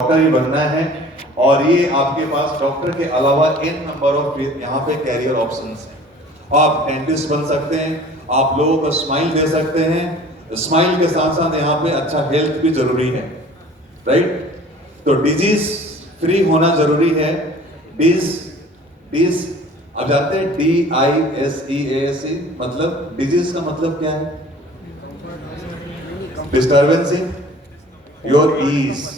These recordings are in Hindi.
डॉक्टर ही बनना है और ये आपके पास डॉक्टर के अलावा इन नंबर ऑफ यहाँ पे कैरियर ऑप्शंस हैं। आप डेंटिस्ट बन सकते हैं, आप लोगों को स्माइल दे सकते हैं, स्माइल के साथ साथ यहाँ पे अच्छा हेल्थ भी जरूरी है, राइट? तो डिजीज फ्री होना जरूरी है। डिज आप जानते हैं DISEASE मतलब डिजीज का मतलब क्या है? डिस्टर्बेंस इन योर ईज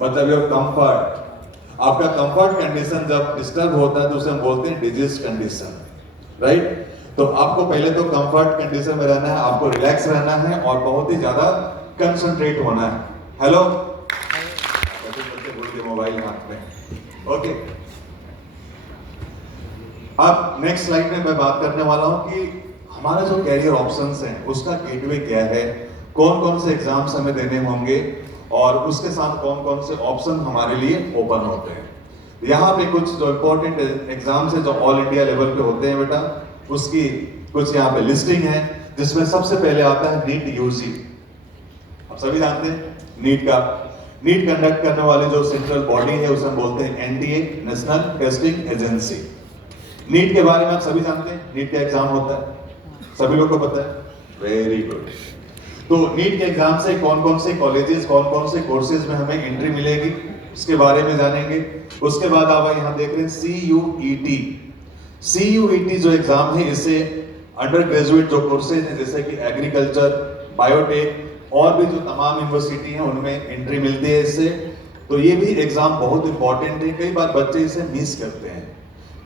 मतलब योर कंफर्ट। आपका कंफर्ट कंडीशन जब डिस्टर्ब होता है तो उसे हम बोलते हैं डिजीज कंडीशन, राइट? तो आपको पहले तो कंफर्ट कंडीशन में रहना है, आपको रिलैक्स रहना है और बहुत ही ज्यादा कंसंट्रेट होना है। हेलो, मोबाइल हाथ में, ओके। अब नेक्स्ट स्लाइड में मैं बात करने वाला हूं कि हमारा जो कैरियर ऑप्शंस हैं उसका गेटवे क्या है, कौन कौन से एग्जाम्स हमें देने होंगे और उसके साथ कौन कौन से ऑप्शन हमारे लिए ओपन होते हैं। यहाँ पे कुछ जो इंपॉर्टेंट एग्जाम्स है जो ऑल इंडिया लेवल पे होते हैं बेटा, उसकी कुछ यहाँ पे लिस्टिंग है, जिसमें सबसे पहले आता है नीट यूजी। आप सभी जानते हैं नीट कंडक्ट करने वाले जो सेंट्रल बॉडी है उसे हम बोलते हैं NTA, national testing agency. NEET के बारे में आप सभी जानते हैं, नीट का एग्जाम होता है, सभी लोग को पता है, वेरी गुड। तो नीट के एग्जाम से कौन कौन से कॉलेजेस, कौन कौन से कोर्सेज में हमें एंट्री मिलेगी उसके बारे में जानेंगे। उसके बाद आप यहाँ देख रहे हैं CUET जो एग्जाम है, इससे अंडर ग्रेजुएट जो कोर्सेज हैं जैसे कि एग्रीकल्चर, बायोटेक और भी जो तमाम यूनिवर्सिटी हैं उनमें एंट्री मिलती है इससे। तो ये भी एग्जाम बहुत इंपॉर्टेंट है, कई बार बच्चे इसे मिस करते हैं।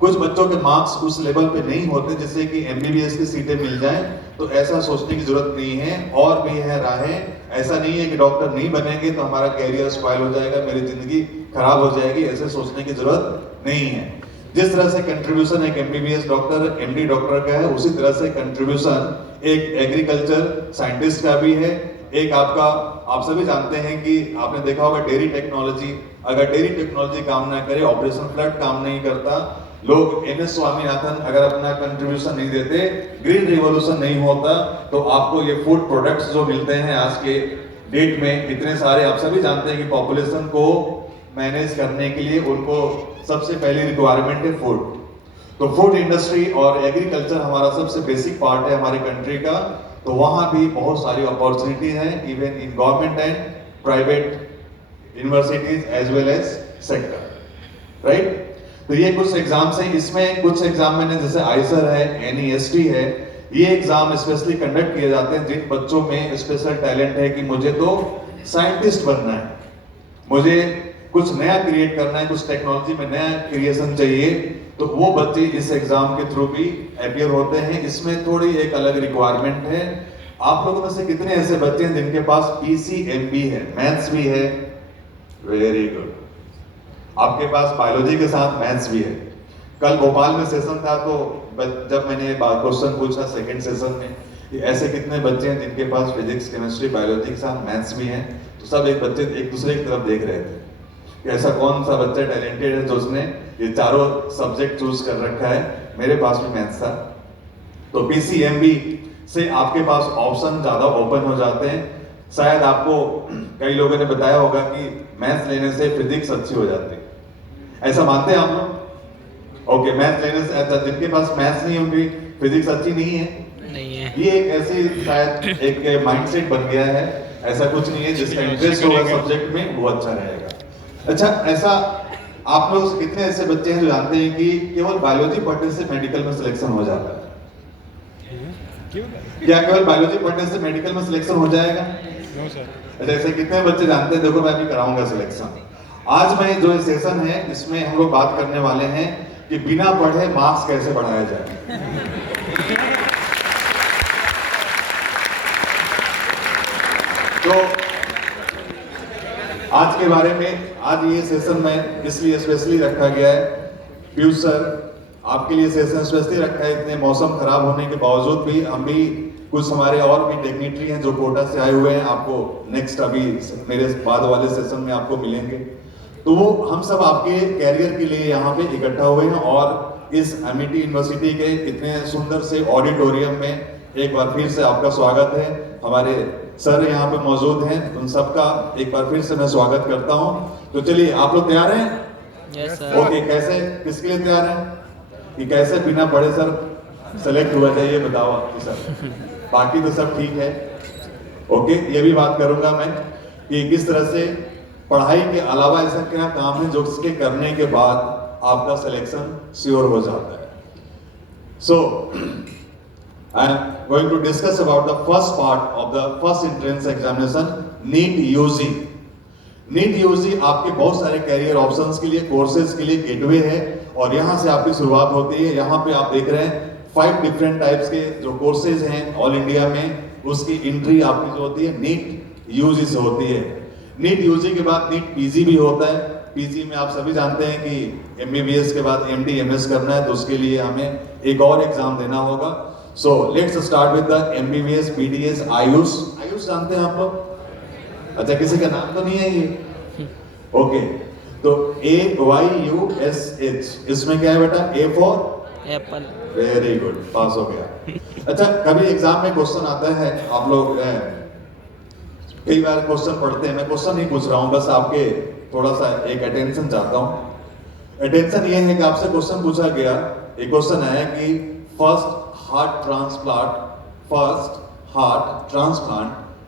कुछ बच्चों के मार्क्स उस लेवल पे नहीं होते जैसे कि MBBS की सीटें मिल जाएं, तो ऐसा सोचने की जरूरत नहीं है। और भी है राहें, ऐसा नहीं है कि डॉक्टर नहीं बनेंगे तो हमारा कैरियर स्पॉइल हो जाएगा, मेरी जिंदगी खराब हो जाएगी, ऐसे सोचने की जरूरत नहीं है। जिस तरह से कंट्रीब्यूशन एक MBBS डॉक्टर, MD डॉक्टर का है, उसी तरह से कंट्रीब्यूशन एक एग्रीकल्चर साइंटिस्ट का भी है। एक आपका, आप सभी जानते हैं कि आपने देखा होगा डेयरी टेक्नोलॉजी, अगर डेयरी टेक्नोलॉजी काम ना करे, ऑपरेशन फ्लड काम नहीं करता, लोग MS स्वामीनाथन अगर अपना कंट्रीब्यूशन नहीं देते, ग्रीन रिवॉल्यूशन नहीं होता, तो आपको ये फूड प्रोडक्ट्स जो मिलते हैं आज के डेट में इतने सारे, आप सभी जानते हैं कि पॉपुलेशन को मैनेज करने के लिए उनको सबसे पहली रिक्वायरमेंट है फूड। तो फूड इंडस्ट्री और एग्रीकल्चर हमारा सबसे बेसिक पार्ट है हमारी कंट्री का। तो वहां भी बहुत सारी अपॉर्चुनिटी है, even in government and private universities as well as sector, right? तो ये कुछ एग्जाम्स हैं, इसमें कुछ एग्जाम मैंने जैसे आइसर है, NEST है, ये एग्जाम स्पेशली कंडक्ट किए जाते हैं जिन बच्चों में स्पेशल टैलेंट है कि मुझे तो साइंटिस्ट बनना है, मुझे कुछ नया क्रिएट करना है, कुछ टेक्नोलॉजी में नया क्रिएशन चाहिए, तो वो बच्चे इस एग्जाम के थ्रू भी अपीयर होते हैं। इसमें थोड़ी एक अलग रिक्वायरमेंट है। आप लोगों में से कितने ऐसे बच्चे हैं जिनके पास PCMB है, मैथ्स भी है? Very good. आपके पास बायोलॉजी के साथ मैथ्स भी है। कल भोपाल में सेशन था, तो जब मैंने क्वेश्चन पूछा सेकंड सेशन में कि ऐसे कितने बच्चे हैं जिनके पास फिजिक्स, केमिस्ट्री, बायोलॉजी के साथ मैथ्स भी है, तो सब एक बच्चे एक दूसरे की तरफ देख रहे थे कि ऐसा कौन सा बच्चा टैलेंटेड है जो उसने ये चारों सब्जेक्ट चूज कर रखा है। मेरे पास भी मैथ्स था। तो PCMB से आपके पास ऑप्शन ज्यादा ओपन हो जाते हैं। शायद आपको कई लोगों ने बताया होगा कि मैथ्स लेने से फिजिक्स अच्छी हो जाती है, ऐसा मानते हैं आप लोग? ओके, मैथ्स लेने से अच्छा, जिनके पास मैथ्स नहीं होंगी फिजिक्स अच्छी नहीं है? ये एक ऐसी शायद एक माइंडसेट बन गया है, ऐसा कुछ नहीं है। जिसका इंटरेस्ट होगा सब्जेक्ट में वो अच्छा रहेगा। अच्छा, ऐसा आप लोग कितने ऐसे बच्चे हैं जो जानते हैं कि केवल बायोलॉजी पढ़ने से मेडिकल में सिलेक्शन हो जाता है? क्या केवल बायोलॉजी पढ़ने से मेडिकल में सिलेक्शन हो जाएगा? अच्छा, ऐसे कितने बच्चे जानते हैं? देखो, मैं भी कराऊंगा सिलेक्शन। आज मैं जो सेशन है इसमें हम लोग बात करने वाले हैं कि बिना पढ़े मार्क्स कैसे बढ़ाया जाए। तो आज के बारे में, आज ये सेशन में इसलिए स्पेशली रखा गया है, पीयूष सर आपके लिए सेशन स्पेशली रखा है। इतने मौसम खराब होने के बावजूद भी हम भी, कुछ हमारे और भी टेक्निटरी हैं जो कोटा से आए हुए हैं, आपको नेक्स्ट अभी मेरे बाद वाले सेशन में आपको मिलेंगे। तो वो हम सब आपके कैरियर के लिए यहाँ पे इकट्ठा हुए हैं और इस एमिटी यूनिवर्सिटी के इतने सुंदर से ऑडिटोरियम में एक बार फिर से आपका स्वागत है। हमारे सर यहाँ पे मौजूद हैं, उन सबका एक बार फिर से मैं स्वागत करता हूँ। तो चलिए, आप लोग तैयार हैं? Yes sir. ओके, कैसे, किसके लिए तैयार हैं? कि कैसे बिना पढ़े सर सेलेक्ट हुआ जाए, ये बताओ आपकी सर। बाकी तो सब ठीक है। ओके, ये भी बात करूंगा मैं कि किस तरह से पढ़ाई के अलावा ऐसा क्या काम है जो उसके करने के बाद आपका सिलेक्शन श्योर हो जाता है। सो I am going to discuss about the first part of the first entrance examination, NEET UG. NEET UG आपके बहुत सारे कैरियर ऑप्शंस के लिए, कोर्सेज के लिए गेटवे है और यहाँ से आपकी शुरुआत होती है। यहाँ पे आप देख रहे हैं 5 डिफरेंट टाइप्स के जो कोर्सेज हैं ऑल इंडिया में, उसकी एंट्री आपकी जो होती है NEET UG से होती है। NEET UG के बाद NEET PG भी होता है। PG में आप सभी जानते हैं कि MBBS के बाद MD MS करना है, तो उसके लिए हमें एक और एग्जाम देना होगा। So let's start with the MBBS, BDS, Ayush. Ayush जानते हैं आप लोग? अच्छा, किसी का नाम तो नहीं है ये? ओके, तो AYUSH, इसमें क्या है बेटा? A for apple. Very good, pass हो गया। अच्छा, कभी एग्जाम में क्वेश्चन आता है, आप लोग कई बार क्वेश्चन पढ़ते हैं, मैं क्वेश्चन नहीं पूछ रहा हूँ, बस आपके थोड़ा सा एक अटेंशन चाहता हूँ। अटेंशन ये है कि आपसे क्वेश्चन पूछा गया, एक क्वेश्चन है कि first heart transplant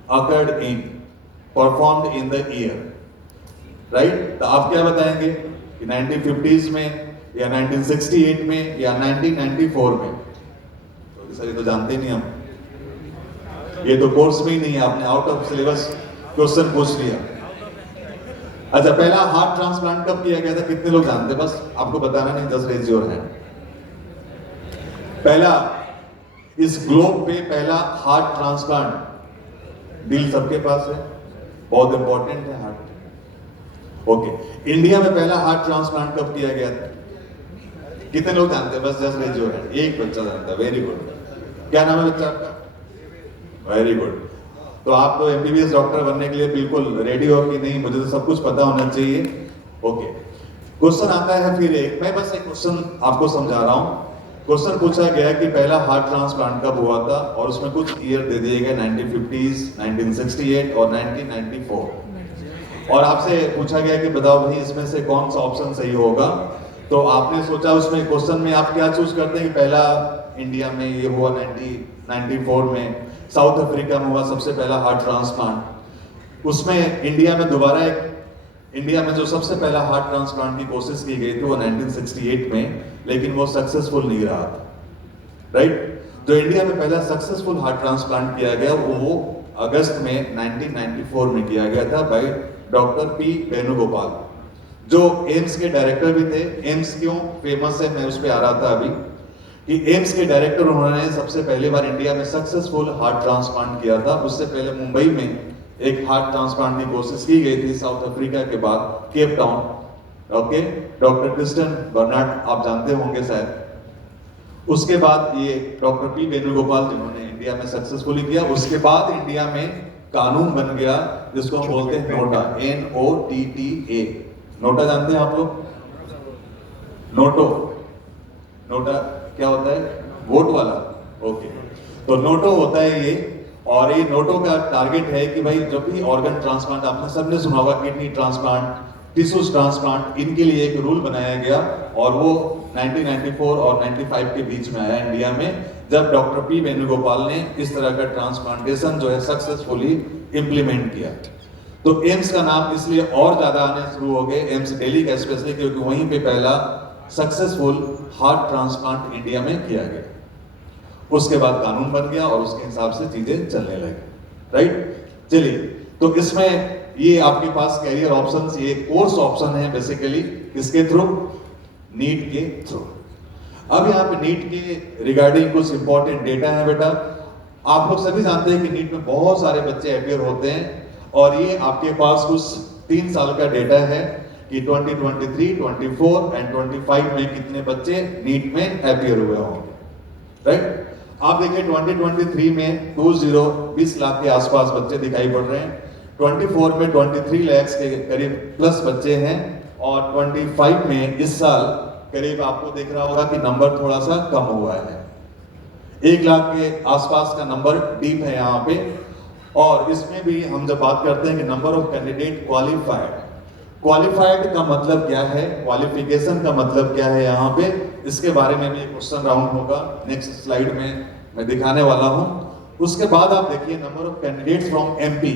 occurred in, performed in the year, right? तो आप क्या बताएंगे कि 1950s में या 1968 में या 1994 में? तो सर ये तो जानते नहीं हम, ये तो कोर्स में ही नहीं है, आपने आउट ऑफ सिलेबस क्वेश्चन पूछ लिया। अच्छा, पहला हार्ट ट्रांसप्लांट कब किया गया था, कितने लोग जानते? बस आपको बताना नहीं, जस्ट रेज योर हैंड। पहला, इस ग्लोब पे पहला हार्ट ट्रांसप्लांट, दिल सबके पास है, बहुत इंपॉर्टेंट है हार्ट। ओके, इंडिया में पहला हार्ट ट्रांसप्लांट कब किया गया था? कितने लोग जानते हैं? बस जस्ट रेज योर हैंड। एक बच्चा जानता है, वेरी गुड। क्या नाम है बच्चा आपका? Very good. तो आप तो MBBS डॉक्टर बनने के लिए बिल्कुल रेडी हो कि नहीं? मुझे तो सब कुछ पता होना चाहिए। ओके, क्वेश्चन आता है फिर एक, मैं बस एक क्वेश्चन आपको समझा रहा हूं। क्वेश्चन पूछा गया कि पहला हार्ट ट्रांसप्लांट कब हुआ था, और उसमें कुछ ईयर दे दिए गए, 1950s, 1968 और 1994। और आपसे पूछा गया कि बताओ भाई इसमें से कौन सा ऑप्शन सही होगा। तो आपने सोचा, उसमें क्वेश्चन में आप क्या चूज करते हैं कि पहला इंडिया में ये हुआ 1994 में, साउथ अफ्रीका में हुआ सबसे पहला हार्ट ट्रांसप्लांट। उसमें इंडिया में दोबारा एक, इंडिया में जो सबसे पहला हार्ट ट्रांसप्लांट की कोशिश की गई थी वो 1968 में, लेकिन वो सक्सेसफुल नहीं रहा था, राइट? जो इंडिया में पहला सक्सेसफुल हार्ट ट्रांसप्लांट किया गया वो अगस्त में 1994 में किया गया था बाय डॉक्टर पी वेणुगोपाल, जो एम्स के डायरेक्टर भी थे। एम्स क्यों फेमस है, मैं उस पर आ रहा था अभी, कि एम्स के डायरेक्टर उन्होंने सबसे पहली बार इंडिया में सक्सेसफुल हार्ट ट्रांसप्लांट किया था। उससे पहले मुंबई में एक हार्ट ट्रांसप्लांट की कोशिश की गई थी साउथ अफ्रीका के बाद, Cape Town. Okay, doctor Christiaan Barnard, आप जानते होंगे शायद। उसके बाद ये डॉक्टर पी वेणुगोपाल जिन्होंने इंडिया में सक्सेसफुली किया। उसके बाद इंडिया में कानून बन गया जिसको हम बोलते हैं नोटा, NOTTA। नोटा जानते हैं आप लोग? नोटा क्या होता है? वोट वाला। ओके, तो नोटो होता है ये, और ये नोटो का टारगेट है कि भाई जब भी ऑर्गन ट्रांसप्लांट, आपने सबने सुना होगा किडनी ट्रांसप्लांट, टिश्यूज ट्रांसप्लांट, इनके लिए एक रूल बनाया गया और वो 1994 और 95 के बीच में आया इंडिया में, जब डॉक्टर पी वेणुगोपाल ने इस तरह का ट्रांसप्लांटेशन जो है सक्सेसफुली इंप्लीमेंट किया। तो एम्स का नाम इसलिए और ज्यादा आने शुरू हो गए, एम्स दिल्ली का स्पेशली, क्योंकि वहीं पे पहला सक्सेसफुल हार्ट ट्रांसप्लांट इंडिया में किया गया। उसके बाद कानून बन गया और उसके हिसाब से चीजें चलने लगी, राइट? चलिए, तो इसमें ये आपके पास कैरियर ऑप्शंस, ये कोर्स ऑप्शन है बेसिकली, इसके थ्रू, नीट के थ्रू। अब यहाँ पे नीट के रिगार्डिंग कुछ इंपॉर्टेंट डेटा है बेटा। आप लोग सभी जानते हैं कि नीट में बहुत सारे बच्चे अपियर होते हैं, और ये आपके पास कुछ 3 साल का डेटा है कि 2023, 24 एंड 25 में कितने बच्चे नीट में अपियर हुए होंगे, राइट? आप देखिए 2023 में 20 लाख के आसपास बच्चे दिखाई पड़ रहे हैं, 24 में 23 लाख के करीब प्लस बच्चे हैं, और 25 में इस साल करीब आपको दिख रहा होगा कि नंबर थोड़ा सा कम हुआ है, 1 लाख के आसपास का नंबर डीप है यहाँ पे। और इसमें भी हम जब बात करते हैं कि number of candidate qualified, qualified का मतलब क्या है, क्वालिफिकेशन का मतलब क्या है यहाँ पे, इसके बारे में भी एक क्वेश्चन राउंड होगा नेक्स्ट स्लाइड में मैं दिखाने वाला हूँ। उसके बाद आप देखिए number of candidates from MP,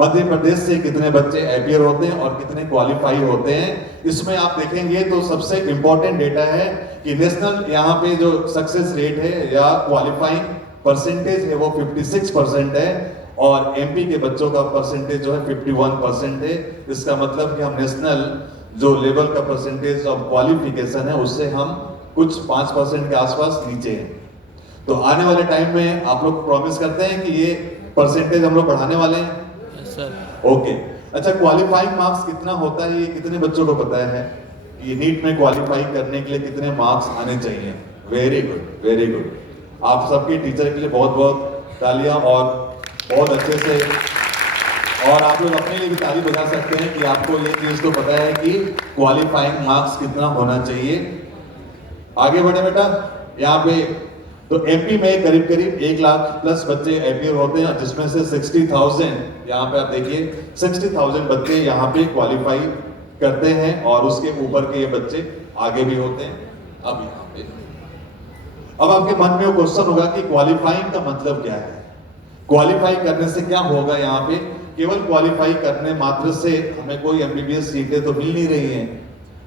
Madhya Pradesh से कितने बच्चे अपियर होते हैं और कितने क्वालिफाई होते हैं। इसमें आप देखेंगे तो सबसे इंपॉर्टेंट डेटा है कि नेशनल यहाँ पे जो सक्सेस रेट है या क्वालिफाइंग परसेंटेज है वो 56% है और एमपी के बच्चों का परसेंटेज जो है 51% है। इसका मतलब कि हम नेशनल जो लेवल का परसेंटेज ऑफ क्वालिफिकेशन है उससे हम कुछ 5% के आसपास नीचे हैं। तो आने वाले टाइम में आप लोग प्रॉमिस करते हैं कि ये परसेंटेज हम लोग बढ़ाने वाले हैं। ओके अच्छा, क्वालिफाइंग मार्क्स कितना होता है ये कितने बच्चों को पता है? ये नीट में क्वालिफाई करने के लिए कितने मार्क्स आने चाहिए? Very good, very good. आप सबके टीचर के लिए बहुत बहुत तालियां और बहुत अच्छे से, और आप लोग अपने लिए भी ताली बजा सकते हैं कि आपको ये चीज तो पता है कि क्वालिफाइंग मार्क्स कितना होना चाहिए। आगे बढ़े बेटा। यहाँ पे तो एमपी में करीब करीब 1 लाख प्लस बच्चे अपियर होते हैं, जिसमें से 60,000, यहाँ पे आप देखिए 60,000 बच्चे यहाँ पे क्वालिफाई करते हैं और उसके ऊपर के ये बच्चे आगे भी होते हैं। अब यहाँ पे अब आपके मन में वो क्वेश्चन होगा कि क्वालिफाइंग का मतलब क्या है, क्वालिफाई करने से क्या होगा? यहाँ पे केवल क्वालिफाई करने मात्र से हमें कोई एमबीबीएस सीटें तो मिल नहीं रही हैं,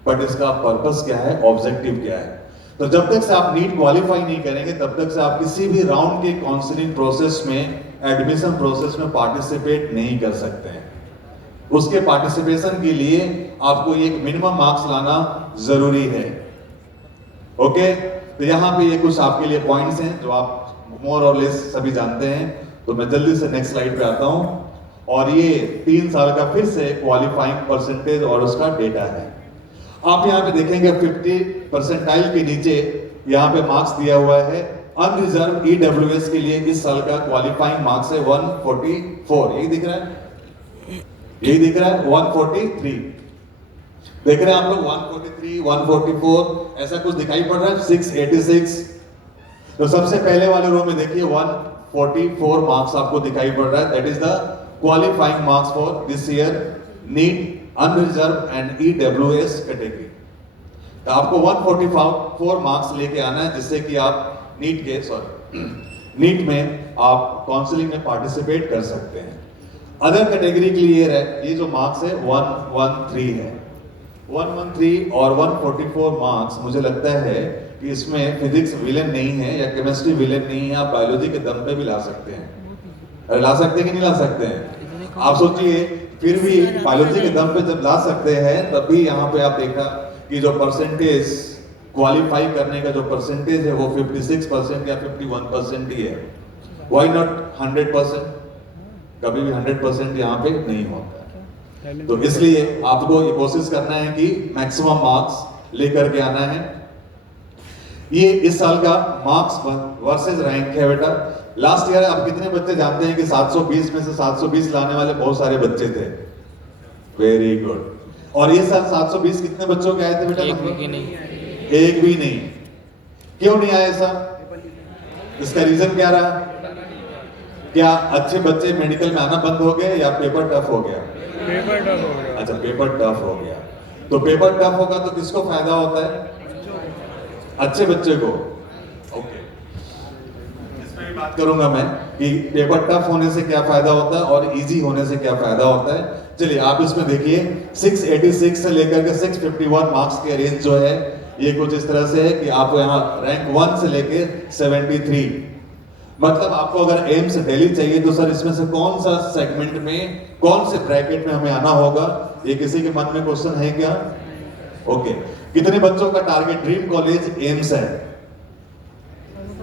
बट इसका पर्पस क्या है, ऑब्जेक्टिव क्या है? तो जब तक से आप नीट क्वालिफाई नहीं करेंगे तब तक से आप किसी भी राउंड के काउंसलिंग प्रोसेस में, एडमिशन प्रोसेस में पार्टिसिपेट नहीं कर सकते हैं। उसके पार्टिसिपेशन के लिए आपको एक मिनिमम मार्क्स लाना जरूरी है। ओके, तो यहाँ पे ये कुछ आपके लिए पॉइंट्स हैं जो आप मोर और लेस सभी जानते हैं। तो मैं जल्दी से नेक्स्ट स्लाइड पे आता हूँ और ये 3 साल का फिर से क्वालिफाइंग परसेंटेज और उसका डेटा है। आप यहाँ पे देखेंगे 50 परसेंटाइल के नीचे यहाँ पे मार्क्स दिया हुआ है। अनरिजर्व ईडब्ल्यूएस के लिए इस साल का क्वालिफाइंग मार्क्स है 144, यही दिख रहा है, यही दिख रहा है 143 देख रहे हैं आप लोग, 143, 144 ऐसा कुछ दिखाई पड़ रहा है, 686। तो सबसे पहले वाले रो में देखिए 144 मार्क्स आपको दिखाई पड़ रहा है। That is the qualifying marks for this year NEET unreserved and EWS category. तो आपको 144 मार्क्स लेके आना है जिससे कि आप नीट में आप काउंसलिंग में पार्टिसिपेट कर सकते हैं। अदर कैटेगरी के लिए ये जो मार्क्स है 113 है, 113 और 144 मार्क्स। मुझे लगता है कि इसमें फिजिक्स विलेन नहीं है या केमिस्ट्री विलेन नहीं है, आप बायोलॉजी के दम पे भी ला सकते हैं। अरे ला सकते हैं कि नहीं ला सकते हैं? आप सोचिए, फिर भी बायोलॉजी के दम पे जब ला सकते हैं तब भी यहाँ पे आप देखा कि जो परसेंटेज क्वालिफाई करने का जो परसेंटेज है वो 56% या 51% ही है। Why not 100%? कभी भी 100% यहाँ पे नहीं होता। तो इसलिए आपको ये कोशिश करना है कि मैक्सिमम मार्क्स लेकर के आना है। ये इस साल का मार्क्स वर्सेस रैंक है बेटा। लास्ट ईयर आप कितने बच्चे जानते हैं कि 720 में से 720 लाने वाले बहुत सारे बच्चे थे? Very good. और ये साल 720 कितने बच्चों के आए थे बेटा? एक भी नहीं। एक भी नहीं। क्यों नहीं आए ऐसा? इसका रीजन क्या रहा? क्या अच्छे बच्चे मेडिकल में आना बंद हो गए या पेपर टफ हो गया? पेपर टफ हो गया। अच्छा, पेपर टफ हो गया। तो पेपर टफ होगा तो किसको फायदा होता है? अच्छे बच्चे को। ओके, इसमें भी बात करूंगा मैं कि पेपर टफ होने से क्या फायदा होता है और इजी होने से क्या फायदा होता है। चलिए आप इसमें देखिए 686 से लेकर के 651 मार्क्स के रेंज जो है ये कुछ इस तरह से है कि आपको यहाँ रैंक 1 से लेके 73, मतलब आपको अगर एम्स दिल्ली चाहिए तो सर इसमें से कौन सा सेगमेंट में, कौन से ब्रैकेट में हमें आना होगा, ये किसी के मन में क्वेश्चन है क्या? ओके, कितने बच्चों का टारगेट ड्रीम कॉलेज एम्स है?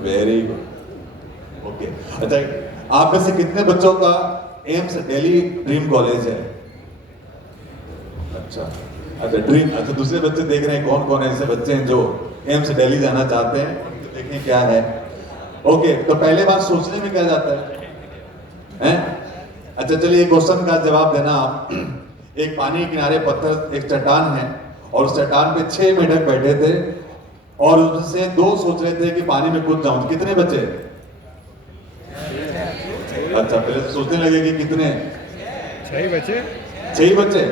Very good. ओके, अच्छा आप में से कितने बच्चों का एम्स दिल्ली ड्रीम कॉलेज है? अच्छा ड्रीम। अच्छा, दूसरे बच्चे देख रहे हैं कौन कौन ऐसे बच्चे हैं जो एम्स दिल्ली जाना चाहते हैं, देखें क्या है। ओके, तो पहले बात सोचने में क्या जाता है? अच्छा चलिए क्वेश्चन का जवाब देना आप। एक पानी के किनारे पत्थर, एक चट्टान है और उस चट्टान पे 6 मेढक बैठे थे और उससे 2 सोच रहे थे कि पानी में कूद जाऊं। कितने बचे? अच्छा, पहले तो सोचने लगे कि कितने हैं? 6 बचे। 6 बच्चे,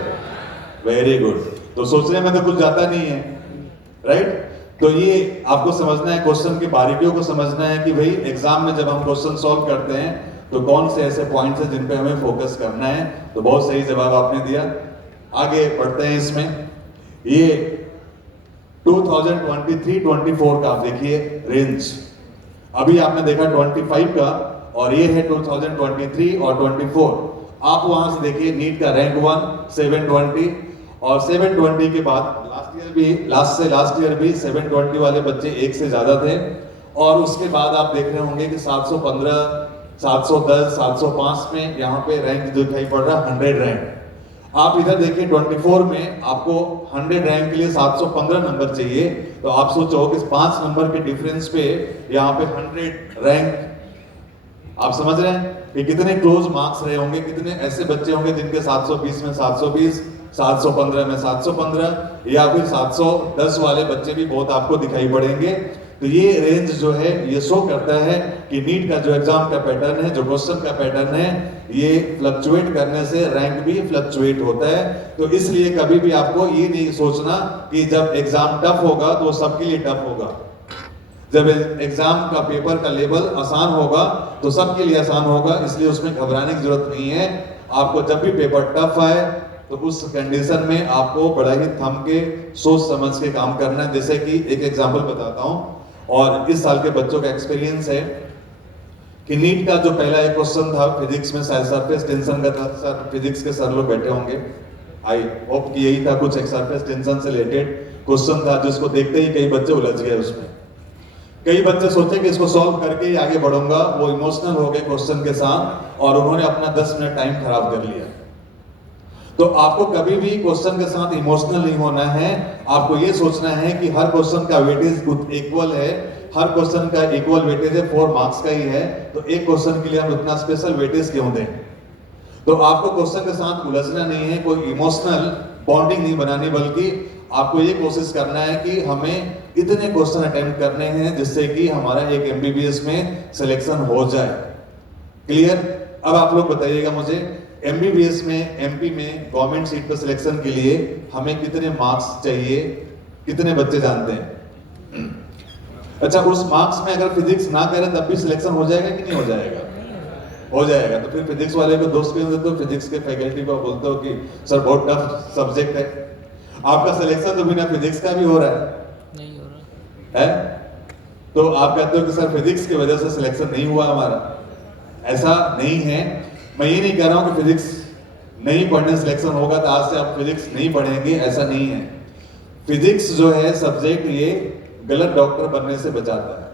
वेरी गुड। तो सोचने में तो कुछ जाता नहीं है, राइट? तो ये आपको समझना है, क्वेश्चन की बारीकियों को समझना है कि भाई एग्जाम में जब हम क्वेश्चन सॉल्व करते हैं तो कौन से ऐसे पॉइंट्स हैं जिन पे हमें फोकस करना है। तो बहुत सही जवाब आपने दिया। आगे बढ़ते हैं इसमें। ये 2023-24 का आप देखिए रेंज। अभी आपने देखा 25 का, और ये है 2023 और 24। आप वहां से देखिए नीट का रैंक 1 720, और 720 के बाद लास्ट ईयर भी 720 वाले बच्चे एक से ज्यादा थे। और उसके बाद आप देख रहे होंगे कि 715, 710, 705 में यहाँ पे रैंक दिखाई पड़ रहा है 100 रैंक। आप इधर देखिए 24 में आपको 100 रैंक के लिए 715 नंबर चाहिए। तो आप सोचो कि 5 नंबर के डिफरेंस पे यहाँ पे 100 रैंक। आप समझ रहे हैं कि कितने क्लोज मार्क्स रहे होंगे, कितने ऐसे बच्चे होंगे जिनके 720 में 720, 715 में 715, या फिर 710 वाले बच्चे भी बहुत आपको दिखाई पड़ेंगे। तो ये रेंज जो है ये शो करता है कि नीट का जो एग्जाम का पैटर्न है, जो क्वेश्चन का पैटर्न है, ये फ्लक्चुएट करने से रैंक भी फ्लक्चुएट होता है। तो इसलिए कभी भी आपको ये नहीं सोचना कि जब एग्जाम टफ होगा तो सबके लिए टफ होगा। जब एग्जाम का पेपर का लेवल आसान होगा तो सबके लिए आसान होगा, इसलिए उसमें घबराने की जरूरत नहीं है। आपको जब भी पेपर टफ आए तो उस कंडीशन में आपको बड़ा ही थम के सोच समझ के काम करना है। जैसे कि एक एग्जांपल बताता हूं, और इस साल के बच्चों का एक्सपीरियंस है कि नीट का जो पहला एक क्वेश्चन था फिजिक्स में, सरफेस टेंशन का था। सर फिजिक्स के सर लोग बैठे होंगे, आई होप कि यही था, कुछ एक सरफेस टेंशन से रिलेटेड क्वेश्चन था, जिसको देखते ही कई बच्चे उलझ गए उसमें। कई बच्चे सोचे कि इसको सॉल्व करके ही आगे बढ़ूंगा, वो इमोशनल हो गए क्वेश्चन के साथ और उन्होंने अपना 10 मिनट टाइम खराब कर लिया। तो आपको कभी भी क्वेश्चन के साथ इमोशनल नहीं होना है। आपको ये सोचना है कि हर क्वेश्चन का वेटेज इक्वल है, हर क्वेश्चन का इक्वल वेटेज है, 4 मार्क्स का ही है, तो एक क्वेश्चन के लिए हम उतना स्पेशल वेटेज क्यों दें। तो आपको क्वेश्चन के साथ उलझना नहीं है, कोई इमोशनल बॉन्डिंग नहीं बनानी, बल्कि आपको ये कोशिश करना है कि हमें इतने क्वेश्चन अटेम्प्ट करने हैं जिससे कि हमारा एक एमबीबीएस में सिलेक्शन हो जाए। क्लियर? अब आप लोग बताइएगा मुझे, एमबीबीएस में एमपी में गवर्नमेंट सीट पर सिलेक्शन के लिए हमें कितने मार्क्स चाहिए, कितने बच्चे जानते हैं? अच्छा, उस मार्क्स में अगर फिजिक्स ना करें तब भी सिलेक्शन हो जाएगा कि नहीं हो जाएगा? हो जाएगा। तो फिर फिजिक्स वाले को दोस्त क्यों देते हो? फिजिक्स के फैकल्टी को बोलते हो कि सर बहुत टफ सब्जेक्ट है। आपका सिलेक्शन तो बिना फिजिक्स का भी हो रहा है, नहीं हो रहा है? तो आप कहते हो कि सर फिजिक्स की वजह से सिलेक्शन नहीं हुआ हमारा। ऐसा नहीं है। मैं ये नहीं कह रहा हूं कि फिजिक्स नहीं पढ़ने सिलेक्शन होगा तो आज से आप फिजिक्स नहीं पढ़ेंगे, ऐसा नहीं है। फिजिक्स जो है सब्जेक्ट, ये गलत डॉक्टर बनने से बचाता है,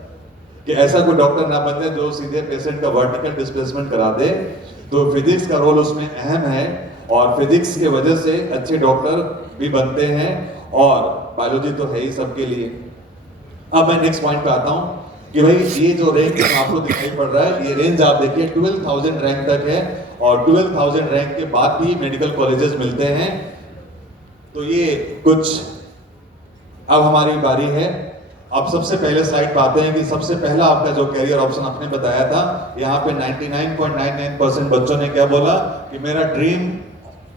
कि ऐसा कोई डॉक्टर ना बन जाए जो सीधे पेशेंट का वर्टिकल डिस्प्लेसमेंट करा दे। तो फिजिक्स का रोल उसमें अहम है, और फिजिक्स की वजह से अच्छे डॉक्टर भी बनते हैं, और बायोलॉजी तो है ही सबके लिए। अब मैं नेक्स्ट पॉइंट पे आता हूं कि भाई ये जो रेंज आपको दिखाई पड़ रहा है, ये रेंज आप देखिए 12,000 रैंक तक है, और 12,000 रैंक के बाद भी मेडिकल कॉलेजेस मिलते हैं। तो ये कुछ, अब हमारी बारी है। अब सबसे पहले स्लाइड पे आते हैं कि सबसे पहला आपका जो कैरियर ऑप्शन आपने बताया था, यहाँ पे 99.99% बच्चों ने क्या बोला कि मेरा ड्रीम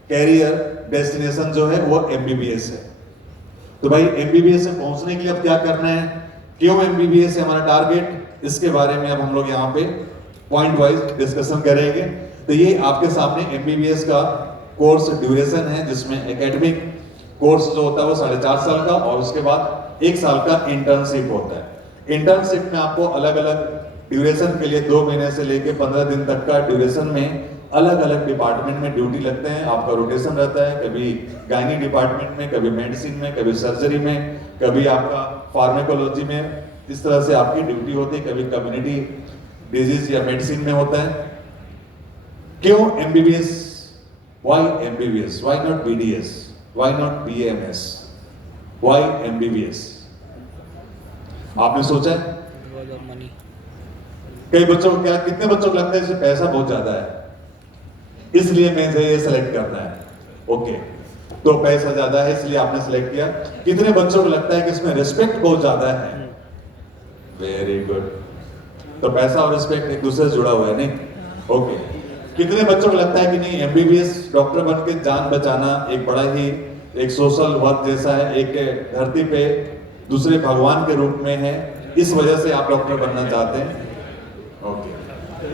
कैरियर डेस्टिनेशन जो है वो एमबीबीएस है। तो भाई एमबीबीएस से पहुंचने के लिए अब क्या करना है, क्यों एमबीबीएस है हमारा टारगेट, इसके बारे में अब हम लोग यहाँ पे पॉइंट वाइज डिस्कशन करेंगे। तो ये आपके सामने एमबीबीएस का कोर्स ड्यूरेशन है, जिसमें एकेडमिक कोर्स जो होता है वो 4.5 साल का, और उसके बाद 1 साल का इंटर्नशिप होता है। इंटर्नशिप में आपको अलग अलग ड्यूरेशन के लिए 2 महीने से लेकर 15 दिन तक का ड्यूरेशन में अलग अलग डिपार्टमेंट में ड्यूटी लगते हैं। आपका रोटेशन रहता है, कभी गायनी डिपार्टमेंट में, कभी मेडिसिन में, कभी सर्जरी में, कभी आपका फार्मेकोलॉजी में, इस तरह से आपकी ड्यूटी होती है, कभी कम्युनिटी डिजीज या मेडिसिन में होता है। क्यों MBBS? Why MBBS? Why not BDS? Why not BMS? Why MBBS? आपने सोचा है? मनी। कई बच्चों को क्या, कितने बच्चों को लगता है इसमें पैसा बहुत ज्यादा है इसलिए मैं ये सेलेक्ट करना है। ओके, तो पैसा ज्यादा है इसलिए आपने सेलेक्ट किया। कितने बच्चों को लगता है कि इसमें रिस्पेक्ट बहुत ज्यादा है? Very good. तो पैसा और रिस्पेक्ट एक दूसरे से जुड़ा हुआ है, नहीं? ओके, कितने बच्चों को लगता है कि नहीं एमबीबीएस डॉक्टर बन के जान बचाना एक बड़ा ही एक सोशल वर्क जैसा है, एक धरती पे दूसरे भगवान के रूप में है, इस वजह से आप डॉक्टर बनना चाहते हैं? ओके,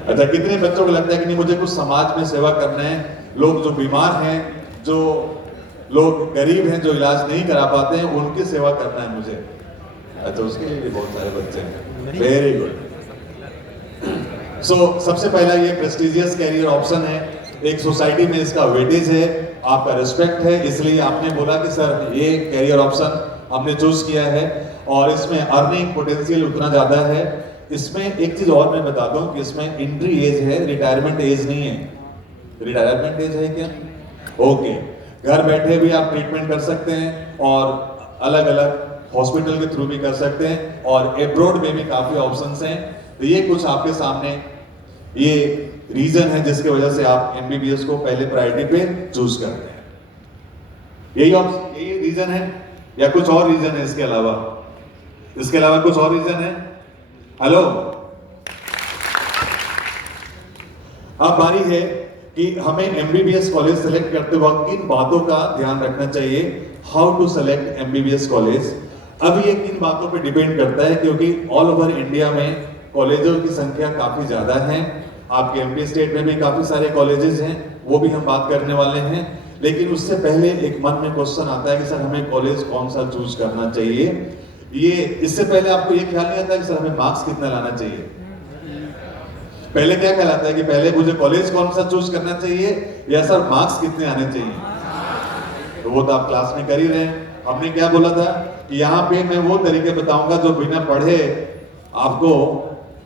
अच्छा, कितने बच्चों को लगता है कि नहीं मुझे कुछ समाज में सेवा करना है, लोग जो बीमार हैं, जो लोग गरीब हैं, जो इलाज नहीं करा पाते हैं, उनकी सेवा करना है मुझे? अच्छा, उसके लिए भी बहुत सारे बच्चे हैं, वेरी गुड। सो सबसे पहला ये प्रेस्टिजियस कैरियर ऑप्शन है, एक सोसाइटी में इसका वेटेज है, आपका रिस्पेक्ट है, इसलिए आपने बोला कि सर ये कैरियर ऑप्शन हमने चूज किया है और इसमें अर्निंग पोटेंशियल उतना ज्यादा है। इसमें एक चीज और मैं बता दूं कि इसमें एंट्री एज है, रिटायरमेंट एज नहीं है। रिटायरमेंट एज है क्या? ओके, घर बैठे भी आप ट्रीटमेंट कर सकते हैं और अलग अलग हॉस्पिटल के थ्रू भी कर सकते हैं और एब्रॉड में भी काफी ऑप्शंस हैं। तो ये कुछ आपके सामने ये रीजन है जिसकी वजह से आप एमबीबीएस को पहले प्रायोरिटी पे चूज करते हैं। यही रीजन है या कुछ और रीजन है इसके अलावा? इसके अलावा कुछ और रीजन है? हेलो, अब बारी है कि हमें एमबीबीएस कॉलेज सेलेक्ट करते वक्त किन बातों का ध्यान रखना चाहिए। How to select MBBS college, अब ये किन बातों पे डिपेंड करता है, क्योंकि ऑल ओवर इंडिया में कॉलेजों की संख्या काफी ज्यादा है। आपके एमपी स्टेट में भी काफी सारे कॉलेजेस हैं, वो भी हम बात करने वाले हैं। लेकिन उससे पहले एक मन में क्वेश्चन आता है कि सर हमें कॉलेज कौन सा चूज करना चाहिए। ये इससे पहले आपको ये ख्याल नहीं आता कि सर हमें मार्क्स कितना लाना चाहिए? पहले क्या ख्याल आता है कि पहले मुझे कॉलेज कौन सा चूज करना चाहिए या सर मार्क्स कितने आने चाहिए? तो वो तो आप क्लास में कर ही रहे हैं। हमने क्या बोला था कि यहाँ पे मैं वो तरीके बताऊंगा जो बिना पढ़े आपको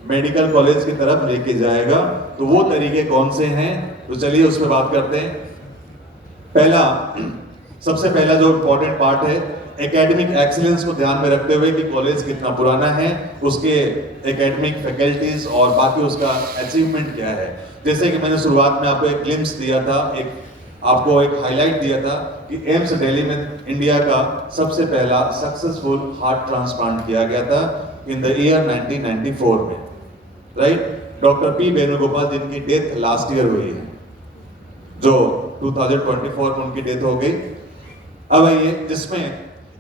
मेडिकल कॉलेज की तरफ लेके जाएगा। तो वो तरीके कौन से हैं, तो चलिए उस पर बात करते हैं। सबसे पहला जो इंपॉर्टेंट पार्ट है, एकेडमिक एक्सीलेंस को ध्यान में रखते हुए कि कॉलेज कितना पुराना है, उसके एकेडमिक फैकल्टीज और बाकी उसका अचीवमेंट क्या है। जैसे कि मैंने शुरुआत में आपको एक ग्लिम्स दिया था, आपको एक हाईलाइट दिया था कि एम्स दिल्ली में इंडिया का सबसे पहला सक्सेसफुल हार्ट ट्रांसप्लांट किया गया था इन द ईयर 1994 में, राइट? डॉक्टर पी वेणुगोपाल जिनकी डेथ लास्ट ईयर हुई है, जो 2024 में उनकी डेथ हो गई। अब ये जिसमें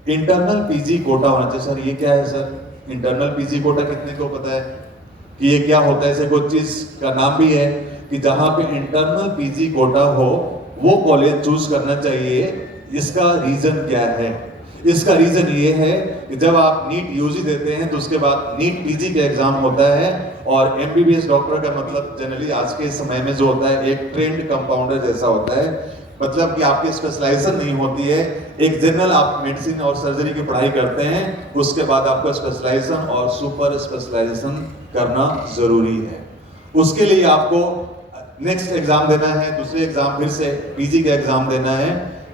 इंटरनल पीजी कोटा होना चाहिए। सर ये क्या है सर? इंटरनल पीजी कोटा कितने को पता है कि ये क्या होता है? ऐसे कोई चीज का नाम भी है कि जहां पे इंटरनल पीजी कोटा हो वो कॉलेज चूज करना चाहिए। इसका रीजन क्या है? इसका रीजन ये है कि जब आप नीट यूजी देते हैं तो उसके बाद नीट पीजी का एग्जाम होता है और एमबीबीएस डॉक्टर का मतलब जनरली आज के समय में जो होता है एक ट्रेंड कंपाउंडर जैसा होता है, मतलब कि आपकी स्पेशलाइजेशन नहीं होती है। एक जनरल आप मेडिसिन और सर्जरी की पढ़ाई करते हैं, उसके बाद आपको स्पेशलाइजेशन और सुपर स्पेशलाइजेशन करना जरूरी है। उसके लिए आपको नेक्स्ट एग्जाम देना है, दूसरे एग्जाम फिर से पीजी का एग्जाम देना है।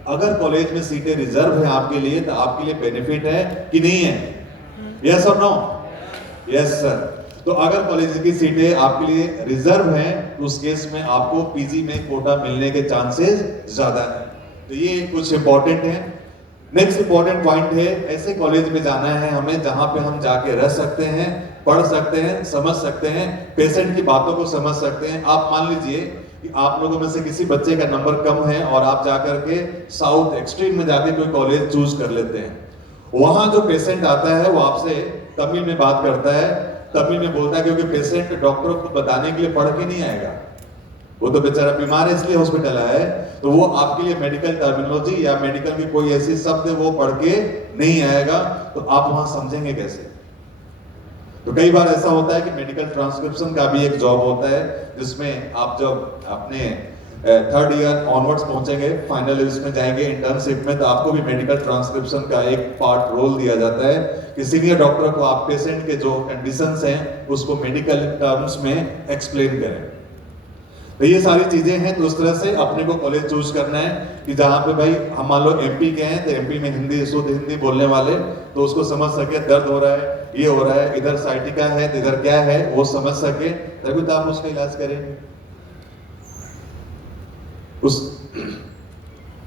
अगर कॉलेज में सीटें रिजर्व है आपके लिए तो आपके लिए बेनिफिट है कि नहीं है? यस और नो? Yes sir. तो अगर कॉलेज की सीटें आपके लिए रिजर्व हैं तो उस केस में आपको पीजी में कोटा मिलने के चांसेस ज्यादा है। तो ये कुछ इंपॉर्टेंट है। नेक्स्ट इंपॉर्टेंट पॉइंट है, ऐसे कॉलेज में जाना है हमें जहां पे हम जाके रह सकते हैं, पढ़ सकते हैं, समझ सकते हैं, पेशेंट की बातों को समझ सकते हैं। आप मान लीजिए कि आप लोगों में से किसी बच्चे का नंबर कम है और आप जाकर के साउथ एक्सट्रीम में जाके कोई कॉलेज चूज कर लेते हैं। वहां जो पेशेंट आता है वो आपसे तमिल में बात करता है, तमिल में बोलता है, क्योंकि पेशेंट डॉक्टर को बताने के लिए पढ़ के नहीं आएगा, वो तो बेचारा बीमार है इसलिए हॉस्पिटल आया है। तो वो आपके लिए मेडिकल टर्मिनोलॉजी या मेडिकल की कोई ऐसी शब्द वो पढ़ के नहीं आएगा, तो आप वहां समझेंगे कैसे? तो कई बार ऐसा होता है कि मेडिकल ट्रांसक्रिप्शन का भी एक जॉब होता है जिसमें आप जब अपने थर्ड ईयर ऑनवर्ड्स पहुंचेंगे, फाइनल ईयर में जाएंगे इंटर्नशिप में, तो आपको भी मेडिकल ट्रांसक्रिप्शन का एक पार्ट रोल दिया जाता है कि सीनियर डॉक्टर को आप पेशेंट के जो कंडीशंस हैं उसको मेडिकल टर्म्स में एक्सप्लेन करें। तो ये सारी चीजें हैं। तो उस तरह से अपने को कॉलेज चूज करना है कि जहाँ पे भाई हम मान लो एमपी के हैं तो एमपी में हिंदी, शुद्ध हिंदी बोलने वाले, तो उसको समझ सके, दर्द हो रहा है, ये हो रहा है, इधर साइटिका है तो इधर क्या है वो समझ सके, तभी तो आप उसका इलाज करें।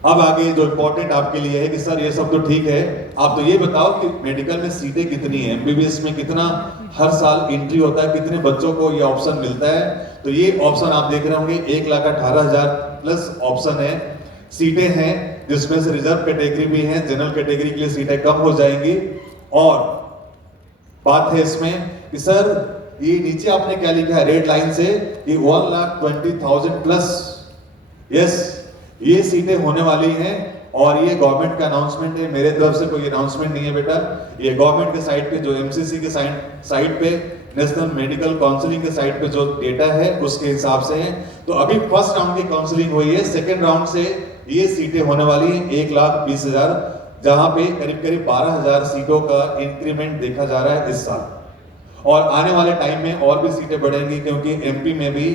अब आगे जो इम्पोर्टेंट आपके लिए है कि सर ये सब तो ठीक है, आप तो ये बताओ कि मेडिकल में सीटें कितनी है, एमबीबीएस में कितना हर साल एंट्री होता है, कितने बच्चों को ये ऑप्शन मिलता है। तो ये ऑप्शन आप देख रहे होंगे 1,18,000 प्लस ऑप्शन है, सीटें हैं, जिसमें से रिजर्व कैटेगरी भी है, जनरल कैटेगरी के लिए सीटें कम हो जाएंगी। और बात है इसमें कि सर ये नीचे आपने क्या लिखा है रेड लाइन से कि 1,20,000 प्लस, यस ये सीटें होने वाली हैं। और ये गवर्नमेंट का अनाउंसमेंट है, मेरे तरफ से कोई अनाउंसमेंट नहीं है बेटा, ये गवर्नमेंट के साइट पे जो एमसीसी के साइट पे, नेशनल मेडिकल काउंसलिंग के साइट पे जो डेटा है उसके हिसाब से है। तो अभी फर्स्ट राउंड की काउंसलिंग हुई है, सेकेंड राउंड से ये सीटें होने वाली हैं 1,20,000, जहां पे करीब करीब 12,000 सीटों का इंक्रीमेंट देखा जा रहा है इस साल। और आने वाले टाइम में और भी सीटें बढ़ेंगी, क्योंकि एमपी में भी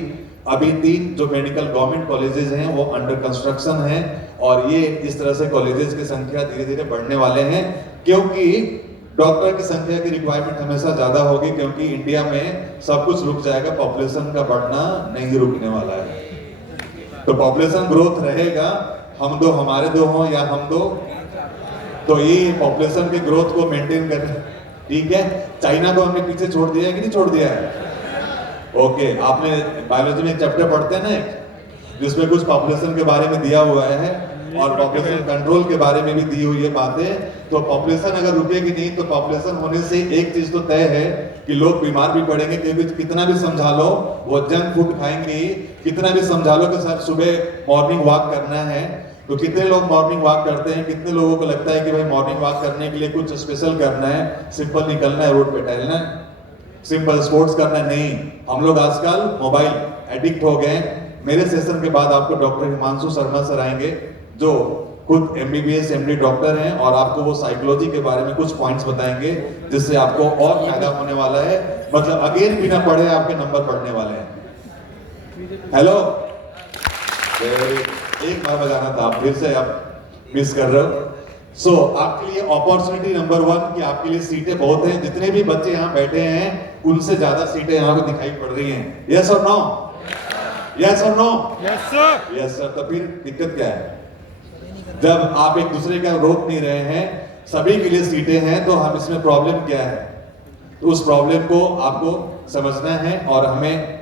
अभी 3 जो मेडिकल गवर्नमेंट कॉलेजेस हैं वो अंडर कंस्ट्रक्शन हैं, और ये इस तरह से कॉलेजेस की संख्या धीरे धीरे बढ़ने वाले हैं, क्योंकि डॉक्टर की संख्या की रिक्वायरमेंट हमेशा ज्यादा होगी, क्योंकि इंडिया में सब कुछ रुक जाएगा, पॉपुलेशन का बढ़ना नहीं रुकने वाला है। तो पॉपुलेशन ग्रोथ रहेगा, हम दो हमारे दो हों या हम दो, तो ये पॉपुलेशन के ग्रोथ को मेंटेन करना, ठीक है। चाइना को हमने पीछे छोड़ दिया है कि नहीं छोड़ दिया है? ओके, आपने बायोलॉजी में चैप्टर पढ़ते हैं ना जिसमें कुछ पॉपुलेशन के बारे में दिया हुआ है और पॉपुलेशन कंट्रोल के बारे में भी दी हुई है बातें। तो पॉपुलेशन अगर रुकेगी नहीं, तो पॉपुलेशन होने से एक चीज तो तय है कि लोग बीमार भी पड़ेंगे, क्योंकि कितना भी समझा लो वो जंक फूड खाएंगे, कितना भी समझा लो कि सर सुबह मॉर्निंग वॉक करना है, तो कितने लोग मॉर्निंग वॉक करते हैं? कितने लोगों को लगता है कि भाई मॉर्निंग वॉक करने के लिए कुछ स्पेशल करना है, सिंपल निकलना है, रोड पे टहलना है, सिंपल स्पोर्ट्स करना है? नहीं, हम लोग आजकल मोबाइल एडिक्ट हो गए। मेरे सेशन के बाद आपको डॉक्टर हिमांशु शर्मा सर आएंगे, जो खुद एमबीबीएस एमडी डॉक्टर हैं, और आपको वो साइकोलॉजी के बारे में कुछ पॉइंट्स बताएंगे, जिससे आपको और फायदा होने वाला है। मतलब अगेन बिना पढ़े आपके नंबर पढ़ने वाले हैं। हेलो, एक बार बजाना था, आप फिर से आप मिस कर रहे हो। सो आपके लिए अपॉर्चुनिटी नंबर 1 कि आपके लिए सीटें बहुत हैं, जितने भी बच्चे यहाँ बैठे हैं उनसे ज्यादा सीटें यहाँ पे दिखाई पड़ रही हैं। यस और नो? यस और no? Yes sir. Yes sir. तो फिर दिक्कत क्या है? जब आप एक दूसरे का रोक नहीं रहे हैं, सभी के लिए सीटें हैं, तो हम इसमें प्रॉब्लम क्या है? तो उस प्रॉब्लम को आपको समझना है। और हमें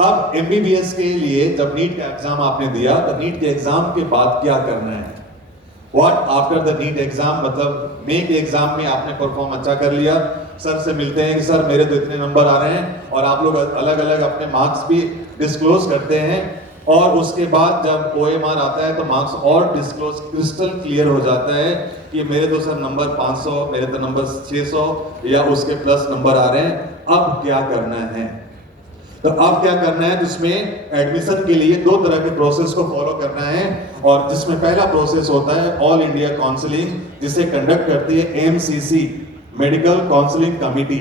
अब एमबीबीएस के लिए जब नीट का एग्जाम आपने दिया, तो नीट के एग्जाम के बाद क्या करना है? What after the NEET exam, मतलब मे के एग्जाम में आपने परफॉर्म अच्छा कर लिया, सर से मिलते हैं कि सर मेरे तो इतने नंबर आ रहे हैं, और आप लोग अलग अलग अपने मार्क्स भी डिस्क्लोज करते हैं। और उसके बाद जब ओएमआर आता है तो मार्क्स और डिस्क्लोज क्रिस्टल क्लियर हो जाता है कि मेरे तो सर नंबर 500, मेरे तो नंबर 600 या उसके प्लस नंबर आ रहे हैं। अब क्या करना है? तो अब क्या करना है, जिसमें एडमिशन के लिए 2 तरह के प्रोसेस को फॉलो करना है, और जिसमें पहला प्रोसेस होता है ऑल इंडिया काउंसलिंग, जिसे कंडक्ट करती है MCC, medical counselling committee.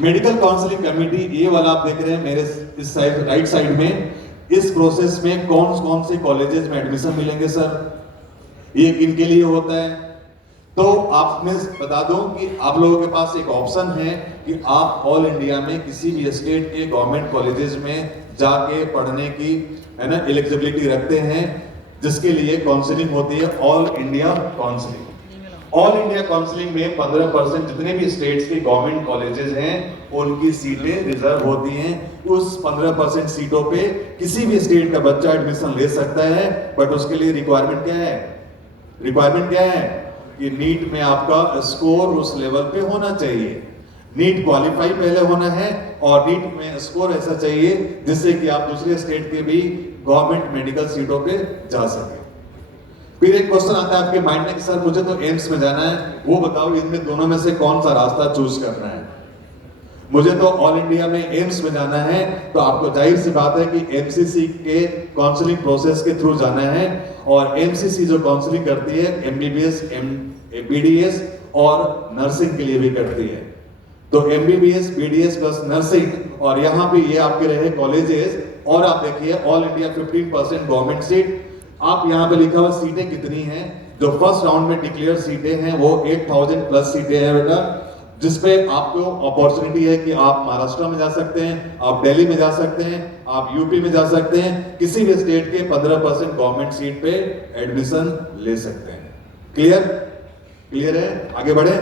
Medical counselling committee, ये वाला आप देख रहे हैं मेरे इस साइड राइट साइड में, इस प्रोसेस में कौन कौन से कॉलेजेस में एडमिशन मिलेंगे सर, ये किन के लिए होता है? तो आप मैं बता दूं कि आप लोगों के पास एक ऑप्शन है कि आप ऑल इंडिया में किसी भी स्टेट के गवर्नमेंट कॉलेजेस में जाके पढ़ने की, है ना, एलिजिबिलिटी रखते हैं, जिसके लिए काउंसलिंग होती है all India counselling. All India counselling में 15% जितने भी स्टेट्स के गवर्नमेंट कॉलेजेस हैं उनकी सीटें रिजर्व होती हैं। उस 15% सीटों पे किसी भी स्टेट का बच्चा एडमिशन ले सकता है, बट उसके लिए रिक्वायरमेंट क्या है? रिक्वायरमेंट क्या है कि नीट में आपका स्कोर उस लेवल पे होना चाहिए, नीट क्वालिफाई पहले होना है, और नीट में स्कोर ऐसा चाहिए जिससे कि आप दूसरे स्टेट के भी गवर्नमेंट मेडिकल सीटों पे जा सके। फिर एक क्वेश्चन आता है आपके माइंड में कि सर मुझे तो एम्स में जाना है, वो बताओ इनमें दोनों में से कौन सा रास्ता चूज करना है? मुझे तो ऑल इंडिया में एम्स में जाना है, तो आपको जाहिर सी बात है कि एमसीसी के काउंसलिंग प्रोसेस के थ्रू जाना है। और एमसीसी जो काउंसलिंग करती है एमबीबीएस, बीडीएस और नर्सिंग के लिए भी करती है। तो एमबीबीएस, बीडीएस प्लस नर्सिंग, और यहाँ पे ये आपके रहे कॉलेजेस। और आप देखिए ऑल इंडिया 15% गवर्नमेंट सीट, आप यहाँ पे लिखा हुआ सीटें कितनी हैं। जो फर्स्ट राउंड में डिक्लेयर सीटें हैं वो 8000 प्लस सीटें हैं बेटा, जिसपे आपको अपॉर्चुनिटी है कि आप महाराष्ट्र में जा सकते हैं, आप दिल्ली में जा सकते हैं, आप यूपी में जा सकते हैं, किसी भी स्टेट के 15% गवर्नमेंट सीट पे एडमिशन ले सकते हैं। क्लियर? क्लियर है? आगे बढ़े।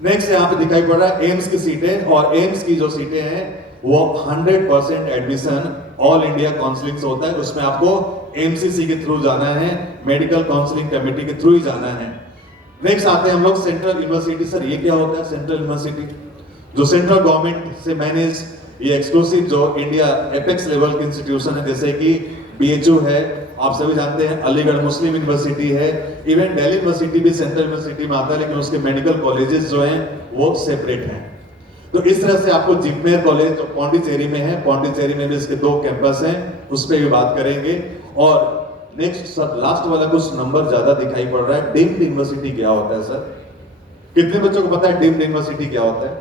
नेक्स्ट यहाँ पे दिखाई पड़ रहा है एम्स की सीटें, और एम्स की जो सीटें हैं वो 100% एडमिशन ऑल इंडिया काउंसलिंग से होता है। उसमें आपको एमसीसी के थ्रू जाना है, मेडिकल काउंसलिंग कमेटी के थ्रू ही जाना है। नेक्स्ट आते हैं हम लोग सेंट्रल यूनिवर्सिटी। सर ये क्या होता है सेंट्रल यूनिवर्सिटी? जो सेंट्रल गवर्नमेंट से मैनेज, ये एक्सक्लूसिव जो इंडिया एपेक्स लेवल के इंस्टीट्यूशन है, जैसे कि बीएचयू है, आप सभी जानते हैं, अलीगढ़ मुस्लिम यूनिवर्सिटी है, इवन दिल्ली यूनिवर्सिटी भी सेंट्रल यूनिवर्सिटी में आता है, लेकिन उसके मेडिकल कॉलेजेस जो हैं वो सेपरेट हैं। तो इस तरह से आपको जिपमेर कॉलेज जो पौंडीचेरी में है, पौंडीचेरी में भी इसके 2 कैंपस हैं, उस पर भी बात करेंगे। और नेक्स्ट सर लास्ट वाला कुछ नंबर ज्यादा दिखाई पड़ रहा है, डीम्ड यूनिवर्सिटी क्या होता है सर? कितने बच्चों को पता है डीम्ड यूनिवर्सिटी क्या होता है?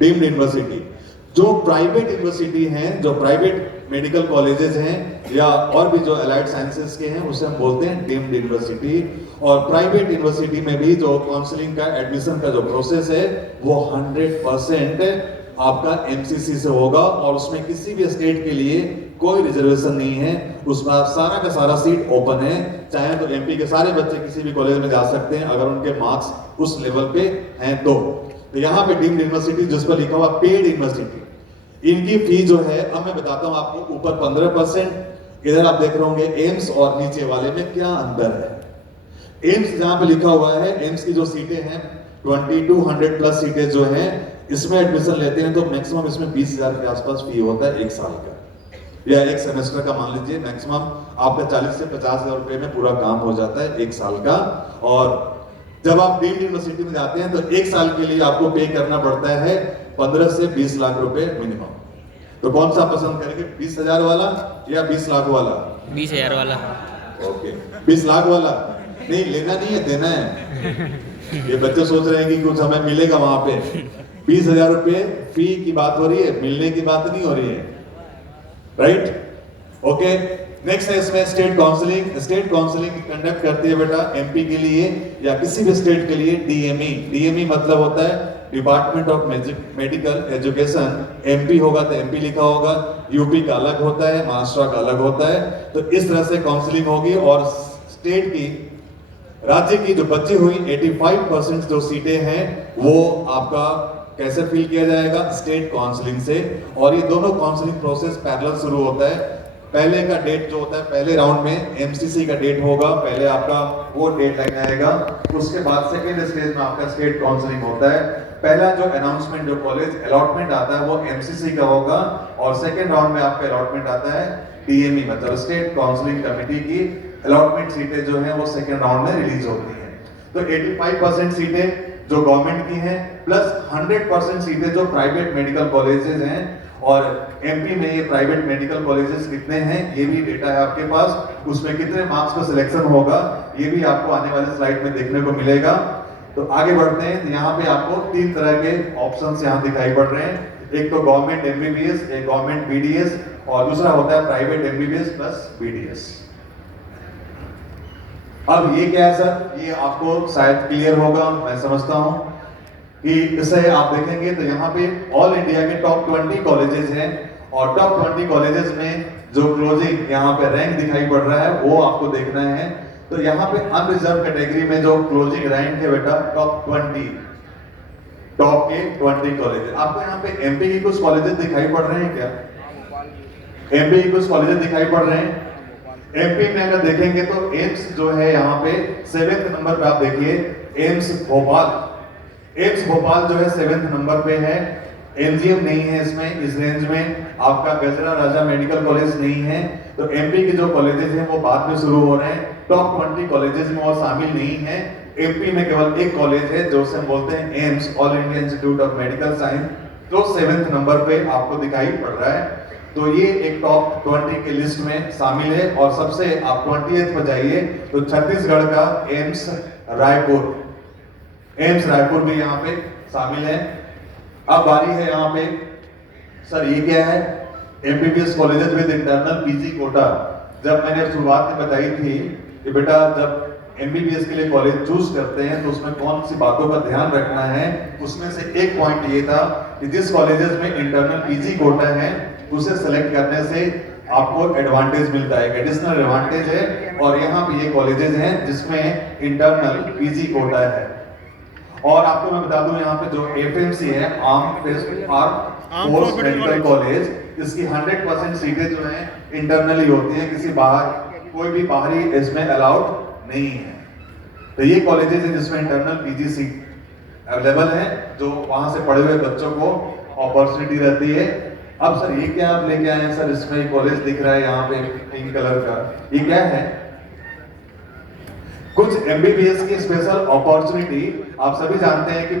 डीम्ड यूनिवर्सिटी जो प्राइवेट यूनिवर्सिटी हैं, जो प्राइवेट मेडिकल कॉलेजेस हैं या और भी जो अलाइड साइंसेस के हैं, उसे हम बोलते हैं डीम्ड यूनिवर्सिटी। और प्राइवेट यूनिवर्सिटी में भी जो काउंसलिंग का, एडमिशन का जो प्रोसेस है वो 100% आपका एमसीसी से होगा, और उसमें किसी भी स्टेट के लिए कोई रिजर्वेशन नहीं है। उसमें सारा का सारा सीट ओपन है, चाहे तो एमपी के सारे बच्चे किसी भी कॉलेज में जा सकते हैं अगर उनके मार्क्स उस लेवल पे हैं तो यहाँ पे डीम्ड यूनिवर्सिटी जिस पर लिखा हुआ पेड यूनिवर्सिटी, इनकी फी जो है, अब मैं बताता हूं आपको, ऊपर 15%, इधर आप देख रहे होंगे एम्स और नीचे वाले में क्या अंतर है। एम्स जहां पे लिखा हुआ है, एम्स की जो सीटें हैं 2200 प्लस सीटें जो हैं, इसमें एडमिशन लेते हैं तो मैक्सिमम इसमें 20,000 के आसपास फी होता है एक साल का, या एक सेमेस्टर का मान लीजिए। मैक्सिमम आपका 40 से 50,000 रुपए में पूरा काम हो जाता है एक साल का। और जब आप डीम्ड यूनिवर्सिटी में जाते हैं तो एक साल के लिए आपको पे करना पड़ता है 15 से 20 लाख रुपए मिनिमम। तो कौन सा पसंद करेंगे, 20,000 वाला या 20 लाख वाला? 20,000 वाला। ओके, 20 लाख वाला नहीं, लेना नहीं है, देना है। ये बच्चे सोच रहे हैं कि कुछ हमें मिलेगा वहां पे। 20,000 रुपए फी की बात हो रही है, मिलने की बात नहीं हो रही है, राइट? ओके, नेक्स्ट है इसमें state counselling. State counselling conduct करती है बेटा एमपी के लिए या किसी भी स्टेट के लिए डीएमई। डीएमई मतलब होता है department of medical education. MP होगा तो एमपी लिखा होगा, यूपी का अलग होता है, महाराष्ट्र का अलग होता है। तो इस तरह से काउंसलिंग होगी, और स्टेट की, राज्य की जो बची हुई 85% जो सीटें हैं वो आपका कैसे फिल किया जाएगा, स्टेट काउंसलिंग से। और ये दोनों काउंसलिंग प्रोसेस पैरेलल शुरू होता है। पहले का डेट जो होता है, पहले राउंड में एमसीसी का डेट होगा, पहले आपका वो डेट लाइन आएगा, उसके बाद सेकेंड स्टेज में आपका स्टेट काउंसलिंग होता है। पहला जो अनाउंसमेंट, जो कॉलेज अलॉटमेंट आता है वो एमसीसी का होगा, और सेकेंड राउंड में आपका अलॉटमेंट आता है डीएमई मतलब स्टेट काउंसलिंग कमेटी की अलॉटमेंट सीटें जो हैं वो सेकेंड राउंड में रिलीज होती हैं। तो 85% सीटें जो गवर्नमेंट की हैं प्लस 100% सीटें जो प्राइवेट मेडिकल कॉलेजेस हैं। और एमपी में ये प्राइवेट मेडिकल कॉलेजेस कितने हैं ये भी डेटा है आपके पास, उसमें कितने मार्क्स का सिलेक्शन होगा ये भी आपको आने वाले स्लाइड में देखने को मिलेगा। तो आगे बढ़ते हैं, तो यहाँ पे आपको 3 तरह के ऑप्शंस यहाँ दिखाई पड़ रहे हैं। एक तो गवर्नमेंट एमबीबीएस, एक गवर्नमेंट बीडीएस, और दूसरा होता है प्राइवेट एमबीबीएस प्लस बीडीएस। अब ये क्या है सर, ये आपको शायद क्लियर होगा, मैं समझता हूं कि इसे आप देखेंगे तो यहाँ पे ऑल इंडिया के टॉप 20 कॉलेजेस हैं, और टॉप 20 कॉलेजेस में जो क्लोजिंग यहाँ पे रैंक दिखाई पड़ रहा है वो आपको देखना है। तो यहाँ पे अनरिजर्व कैटेगरी में जो क्लोजिंग रैंक है बेटा टॉप 20, टॉप के 20 कॉलेजेस। आपको यहाँ पे एमपी की कुछ कॉलेजेस दिखाई पड़ रहे हैं क्या? एमपी की कुछ कॉलेजेस दिखाई पड़ रहे हैं। एमपी में अगर देखेंगे तो एम्स जो है यहाँ पे 7वें नंबर पे, आप देखिए एम्स भोपाल। एम्स भोपाल जो है 7वें नंबर पे है। एमजीएम नहीं है इसमें, इस रेंज में आपका गजरा राजा मेडिकल कॉलेज नहीं है। तो एमपी के जो कॉलेजेस हैं वो बाद में शुरू हो रहे हैं, टॉप 20 कॉलेजेस में वो शामिल नहीं है। एमपी में केवल एक कॉलेज है जो से बोलते हैं AIIMS, all India institute of medical science, जो 7वें नंबर पे आपको दिखाई पड़ रहा है। तो ये एक टॉप 20 के लिस्ट में शामिल है। और सबसे आप 20th पर जाइए तो छत्तीसगढ़ का एम्स रायपुर, एम्स रायपुर भी यहाँ पे शामिल है। अब बारी है यहाँ पे, सर ये क्या है, MBBS colleges with internal PG quota. जब मैंने शुरुआत में बताई थी कि बेटा जब एमबीबीएस के लिए कॉलेज चूज करते हैं तो उसमें कौन सी बातों का ध्यान रखना है, उसमें से एक पॉइंट ये था कि जिस कॉलेजेस में इंटरनल पीजी कोटा है उसे सेलेक्ट करने से आपको एडवांटेज मिलता है, एडिशनल एडवांटेज है। और यहाँ पे ये कॉलेजेस हैं जिसमें इंटरनल पीजी कोटा है। और आपको मैं बता दूं यहाँ पे जो एफएमसी है, आर्म फोर्स मेडिकल कॉलेज, इसकी 100% सीटें जो हैं इंटरनली होती हैं, किसी बाहर कोई भी बाहरी इसमें अलाउड नहीं है। तो ये कॉलेजेस हैं जिसमें इंटरनल पीजी सीट अवेलेबल है, जो वहां से पढ़े हुए बच्चों को अपॉर्चुनिटी रहती है। अब सर ये क्या आप लेके आए हैं सर, इसमें कॉलेज दिख रहा है यहाँ पे पिंक कलर का, ये क्या है? कुछ एमबीबीएस की स्पेशल अपॉर्चुनिटी। आप सभी जानते हैं कि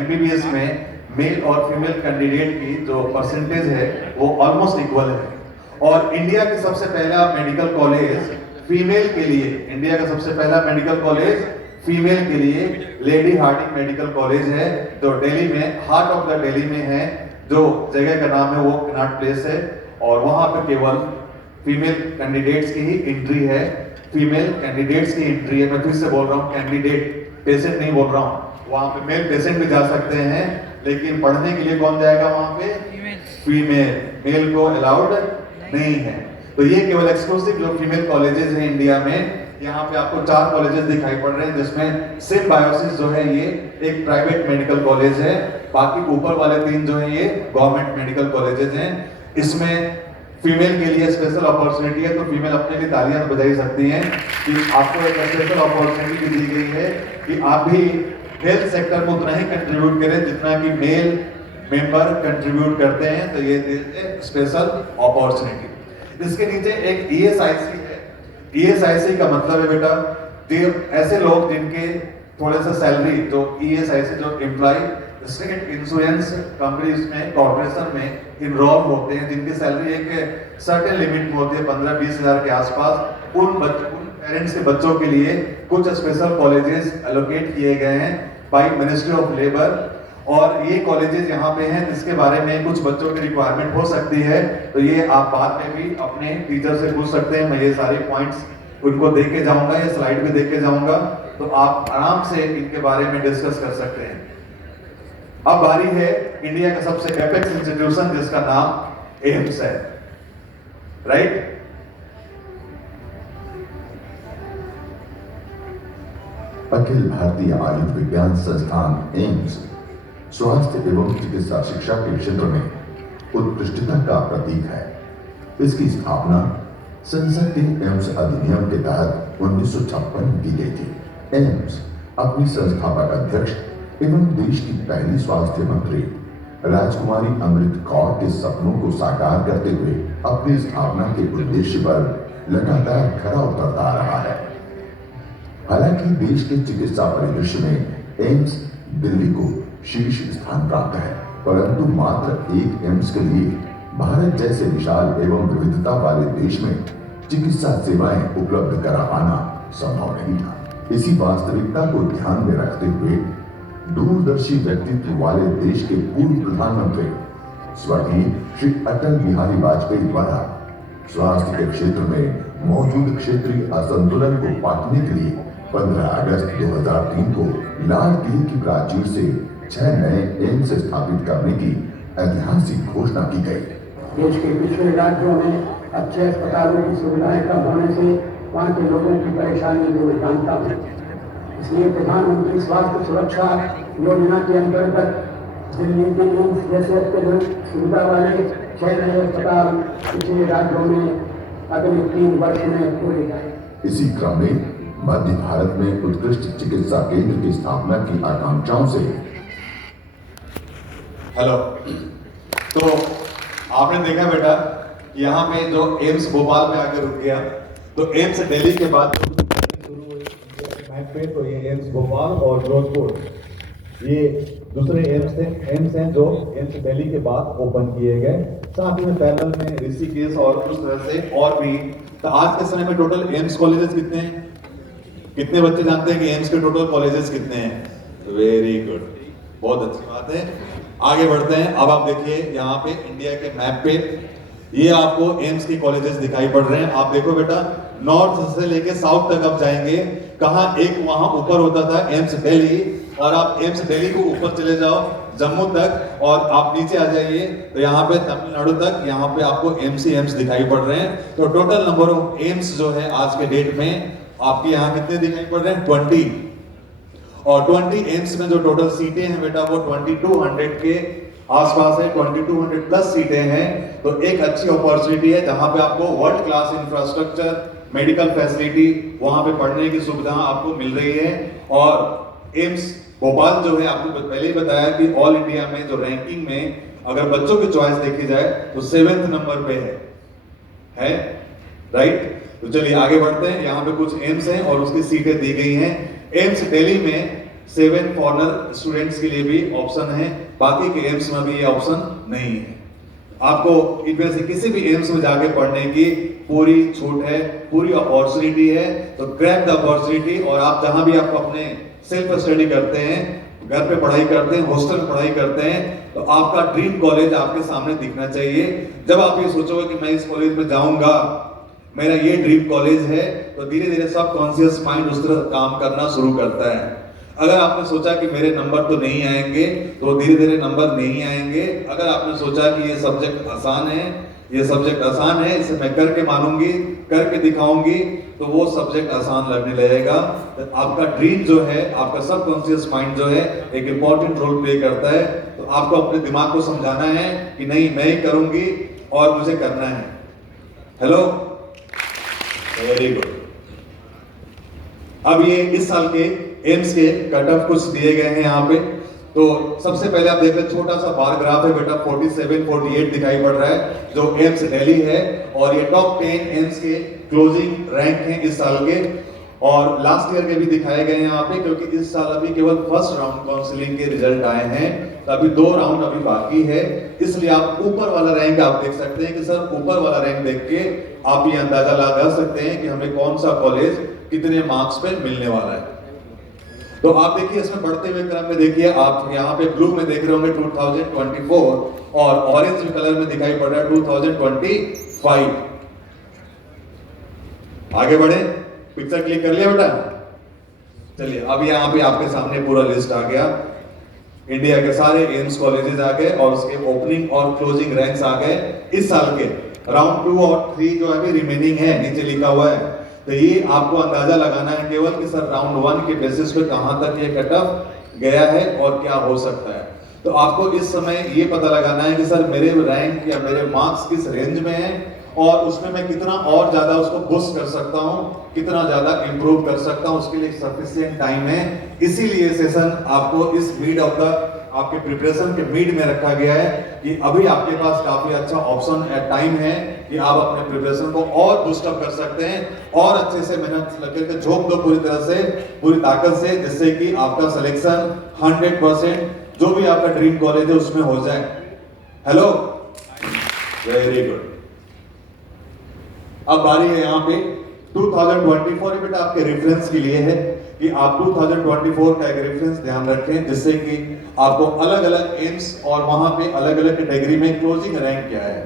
एमबीबीएस में मेल और फीमेल कैंडिडेट की जो परसेंटेज है वो ऑलमोस्ट इक्वल है। और इंडिया का सबसे पहला मेडिकल कॉलेज फीमेल के लिए, इंडिया का सबसे पहला मेडिकल कॉलेज फीमेल के लिए लेडी हार्डिंग मेडिकल कॉलेज है, जो दिल्ली में, हार्ट ऑफ द दिल्ली में है। जो जगह का नाम है वो कनॉट प्लेस है, और वहां पर केवल फीमेल कैंडिडेट्स की ही एंट्री है, फीमेल कैंडिडेट्स की एंट्री है। मैं फिर से बोल रहा हूँ, कैंडिडेट, पेशेंट नहीं बोल रहा हूँ। वहां पे मेल पेशेंट भी जा सकते हैं, लेकिन पढ़ने के लिए कौन जाएगा वहां पे? फीमेल। मेल को अलाउड नहीं है। तो ये केवल एक्सक्लूसिव जो फीमेल कॉलेजेस हैं इंडिया में, यहाँ पे आपको 4 कॉलेजेस दिखाई पड़ रहे हैं, जिसमें सिम्बायोसिस जो है ये एक प्राइवेट मेडिकल कॉलेज है, बाकी ऊपर वाले 3 जो है ये गवर्नमेंट मेडिकल कॉलेजेस हैं। इसमें फीमेल के लिए स्पेशल अपॉर्चुनिटी है, तो फीमेल अपने लिए तालियां बजाई सकती हैं कि आपको एक स्पेशल अपॉर्चुनिटी दी गई है कि आप भी हेल्थ सेक्टर को उतना ही कंट्रीब्यूट करें जितना कि मेल मेंबर कंट्रीब्यूट करते हैं। तो ये स्पेशल अपॉर्चुनिटी। इसके नीचे एक ईएसआईसी है। ईएसआईसी का मतलब है बेटा, ऐसे लोग जिनके थोड़े सा सैलरी, जो ईएसआईसी जो एम्प्लॉय स्टेट इंश्योरेंस कंपनीज में, कॉर्पोरेशन में इनरोल होते हैं, जिनकी सैलरी एक सर्टेन लिमिट में होती है 15-20 हजार के आसपास, उन पेरेंट्स के बच्चों के लिए कुछ स्पेशल कॉलेजेस एलोकेट किए गए हैं बाय मिनिस्ट्री ऑफ लेबर। और ये कॉलेजेस यहाँ पे हैं जिसके बारे में कुछ बच्चों की रिक्वायरमेंट हो सकती है, तो ये आप बाद में भी अपने टीचर से पूछ सकते हैं। मैं ये सारे पॉइंट्स उनको दे के जाऊंगा, ये स्लाइड भी दे के जाऊंगा, तो आप आराम से इनके बारे में डिस्कस कर सकते हैं। अब बारी है इंडिया का सबसे एपेक्स इंस्टीट्यूशन जिसका नाम एम्स है, राइट? अखिल भारतीय आयुर्विज्ञान संस्थान एम्स स्वास्थ्य एवं चिकित्सा शिक्षा के क्षेत्र में उत्कृष्टता का प्रतीक है। इसकी स्थापना संसद के एम्स अधिनियम के तहत 1956 में की गई थी। एम्स अपनी संस्थापक अध्यक्ष एवं देश की पहली स्वास्थ्य मंत्री राजकुमारी अमृत कौर के सपनों को साकार करते हुए अपनी स्थापना के उद्देश्य पर लगातार खरा उतरता रहा है। हालांकि देश के चिकित्सा परिदृश्य में एम्स दिल्ली को शीर्ष स्थान प्राप्त है, परंतु मात्र एक एम्स के लिए भारत जैसे विशाल एवं विविधता वाले देश में चिकित्सा सेवाएं उपलब्ध करा पाना संभव नहीं था। इसी वास्तविकता को ध्यान में रखते हुए दूरदर्शी व्यक्तित्व वाले देश के पूर्व प्रधानमंत्री स्वर्गीय श्री अटल बिहारी वाजपेयी द्वारा स्वास्थ्य के क्षेत्र में मौजूद क्षेत्रीय असंतुलन को पाटने के लिए 15 अगस्त 2003 को लाल किले की प्राचीर से 6 नए एम्स स्थापित करने की ऐतिहासिक घोषणा की गई। देश के पिछड़े राज्यों में अच्छे अस्पतालों की सुविधाएं कम होने से वहाँ के लोगों की परेशानी को जानता हूँ। इसलिए प्रधानमंत्री स्वास्थ्य सुरक्षा योजना के अंतर्गत दिल्ली के एम्स जैसे अत्यधिक सुविधा वाले 6 नए अस्पताल पिछले राज्यों में अगले 3 वर्ष में खोले जाए। इसी क्रम में मध्य भारत में उत्कृष्ट चिकित्सा केंद्र की स्थापना की आकांक्षाओं से हेलो, तो आपने देखा बेटा यहाँ पे जो एम्स भोपाल में आकर रुक गया, तो एम्स दिल्ली के बाद शुरू हुई मैप पे, तो ये एम्स भोपाल और फिरोजपुर ये दूसरे एम्स हैं जो एम्स दिल्ली के बाद ओपन किए गए। साथ ही में पैरेलल में ऋषिकेश और उस तरह से और भी। तो आज के समय में टोटल एम्स कॉलेजेस कितने हैं? कितने बच्चे जानते हैं कि एम्स के टोटल कॉलेजेस कितने हैं? वेरी गुड, बहुत अच्छी बात है। आगे बढ़ते हैं। अब आप देखिए यहाँ पे इंडिया के मैप पे ये आपको एम्स की कॉलेजेस दिखाई पड़ रहे हैं। आप देखो बेटा, नॉर्थ से लेके साउथ तक आप जाएंगे कहाँ एक वहां ऊपर होता था एम्स दिल्ली, और आप एम्स दिल्ली को ऊपर चले जाओ जम्मू तक, और आप नीचे आ जाइए तो यहाँ पे तमिलनाडु तक, यहाँ पे आपको एम्स दिखाई पड़ रहे हैं। तो टोटल नंबर ऑफ एम्स जो है आज के डेट में आपके यहाँ कितने दिखाई पड़ रहे हैं? 20। और 20 एम्स में जो टोटल सीटें हैं बेटा वो 2200 के आसपास है, 2200 प्लस सीटें हैं। तो एक अच्छी अपॉर्चुनिटी है जहां पे आपको world class infrastructure, medical facility, वहां पे पढ़ने की सुविधा आपको मिल रही है। और एम्स भोपाल जो है, आपको पहले ही बताया कि ऑल इंडिया में जो रैंकिंग में अगर बच्चों की चॉइस देखी जाए तो 7th नंबर पे है राइट। तो चलिए आगे बढ़ते हैं। यहाँ पे कुछ एम्स हैं और उसकी सीटें दी गई हैं। एम्स दिल्ली में 7 फॉरेनर स्टूडेंट्स के लिए भी ऑप्शन है, बाकी के एम्स में भी ये ऑप्शन नहीं है। आपको इनमें से किसी भी एम्स में जाके पढ़ने की पूरी छूट है, पूरी अपॉर्चुनिटी है। तो ग्रैब द अपॉर्चुनिटी। और आप जहां भी आप अपने सेल्फ स्टडी करते हैं, घर पे पढ़ाई करते हैं, हॉस्टल में पढ़ाई करते हैं, तो आपका ड्रीम कॉलेज आपके सामने दिखना चाहिए। जब आप ये सोचोगे कि मैं इस कॉलेज में जाऊंगा, मेरा ये ड्रीम कॉलेज है, तो धीरे धीरे सब कॉन्शियस माइंड उस तरह काम करना शुरू करता है। अगर आपने सोचा कि मेरे नंबर तो नहीं आएंगे, तो धीरे धीरे नंबर नहीं आएंगे। अगर आपने सोचा कि ये सब्जेक्ट आसान है, ये सब्जेक्ट आसान है, इसे मैं करके मानूंगी, करके दिखाऊंगी, तो वो सब्जेक्ट आसान लगने लगेगा। तो आपका ड्रीम जो है, आपका सबकॉन्शियस माइंड जो है, एक इंपॉर्टेंट रोल प्ले करता है। तो आपको अपने दिमाग को समझाना है कि नहीं, मैं ही करूंगी और मुझे करना है। Hello, very good. अब ये इस साल के एम्स के कट ऑफ कुछ दिए गए हैं यहाँ पे। तो सबसे पहले आप देख रहे छोटा सा बार ग्राफ है बेटा, 47, 48 दिखाई पड़ रहा है जो एम्स दिल्ली है। और ये टॉप 10 एम्स के क्लोजिंग रैंक हैं इस साल के, और लास्ट ईयर के भी दिखाए गए हैं यहाँ पे, क्योंकि इस साल अभी केवल फर्स्ट राउंड काउंसलिंग के रिजल्ट आए हैं। तो अभी 2 राउंड अभी बाकी है, इसलिए आप ऊपर वाला रैंक आप देख सकते हैं कि सर ऊपर वाला रैंक देख के आप ये अंदाजा लगा सकते हैं कि हमें कौन सा कॉलेज कितने मार्क्स पे मिलने वाला है। तो आप देखिए इसमें बढ़ते हुए क्रम में देखिए, आप यहाँ पे ब्लू में देख रहे होंगे 2024 और ऑरेंज कलर में दिखाई पड़ रहा है 2025। आगे बढ़े, पिक्चर क्लिक कर लिया बेटा। चलिए अब यहाँ पे आपके सामने पूरा लिस्ट आ गया, इंडिया के सारे एम्स कॉलेजेस आ गए और उसके ओपनिंग और क्लोजिंग रैंक्स आ गए इस साल के। राउंड 2 और 3 जो अभी रिमेनिंग है, नीचे लिखा हुआ है। तो ये आपको अंदाजा लगाना है केवल कि सर राउंड 1 के बेसिस पे कहां तक ये कट ऑफ गया है और क्या हो सकता है। तो आपको इस समय ये पता लगाना है कि सर मेरे रैंक या मेरे मार्क्स किस रेंज में है और उसमें मैं कितना और ज्यादा उसको बूस्ट कर सकता हूं, कितना ज्यादा इंप्रूव कर सकता हूं, उसके लिए सफिशिएंट टाइम है। इसीलिए सेशन आपको इस मिड ऑफ द आपके प्रिपरेशन के मिड में रखा गया है कि अभी आपके पास काफी अच्छा ऑप्शन टाइम है कि आप अपने प्रिपरेशन को और बूस्ट अप कर सकते हैं और अच्छे से मेहनत करके झोंक दो पूरी तरह से, पूरी ताकत से, जिससे कि आपका सिलेक्शन 100% जो भी आपका ड्रीम कॉलेज है उसमें हो जाए। Hello, very good. अब बारी है यहाँ पे 2024 बेटा आपके रेफरेंस के लिए है कि आप 2024 का एक रेफरेंस ध्यान रखें, जिससे कि आपको अलग अलग एम्स और वहां पे अलग अलग कैटेगरी में क्लोजिंग रैंक क्या है,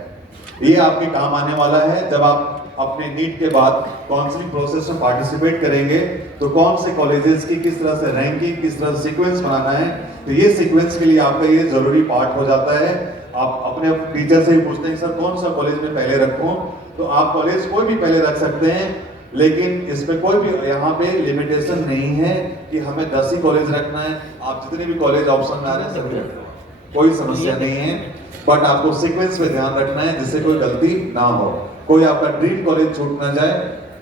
ये आपके काम आने वाला है। जब आप अपने नीट के बाद काउंसलिंग प्रोसेस में पार्टिसिपेट करेंगे तो कौन से कॉलेजेस की किस तरह से रैंकिंग, किस तरह से सीक्वेंस बनाना है, तो ये सीक्वेंस के लिए आपका ये जरूरी पार्ट हो जाता है। आप अपने टीचर से ही पूछते हैं सर कौन सा कॉलेज में पहले रखूं, तो आप कॉलेज कोई भी पहले रख सकते हैं, लेकिन इसमें कोई भी यहाँ पे लिमिटेशन नहीं है कि हमें 10 ही कॉलेज रखना है। आप जितने भी कॉलेज ऑप्शन में आ रहे हैं सभी रखना, कोई समस्या नहीं है। बट आपको सीक्वेंस पे ध्यान रखना है जिससे कोई गलती ना हो, कोई आपका ड्रीम कॉलेज छूट ना जाए।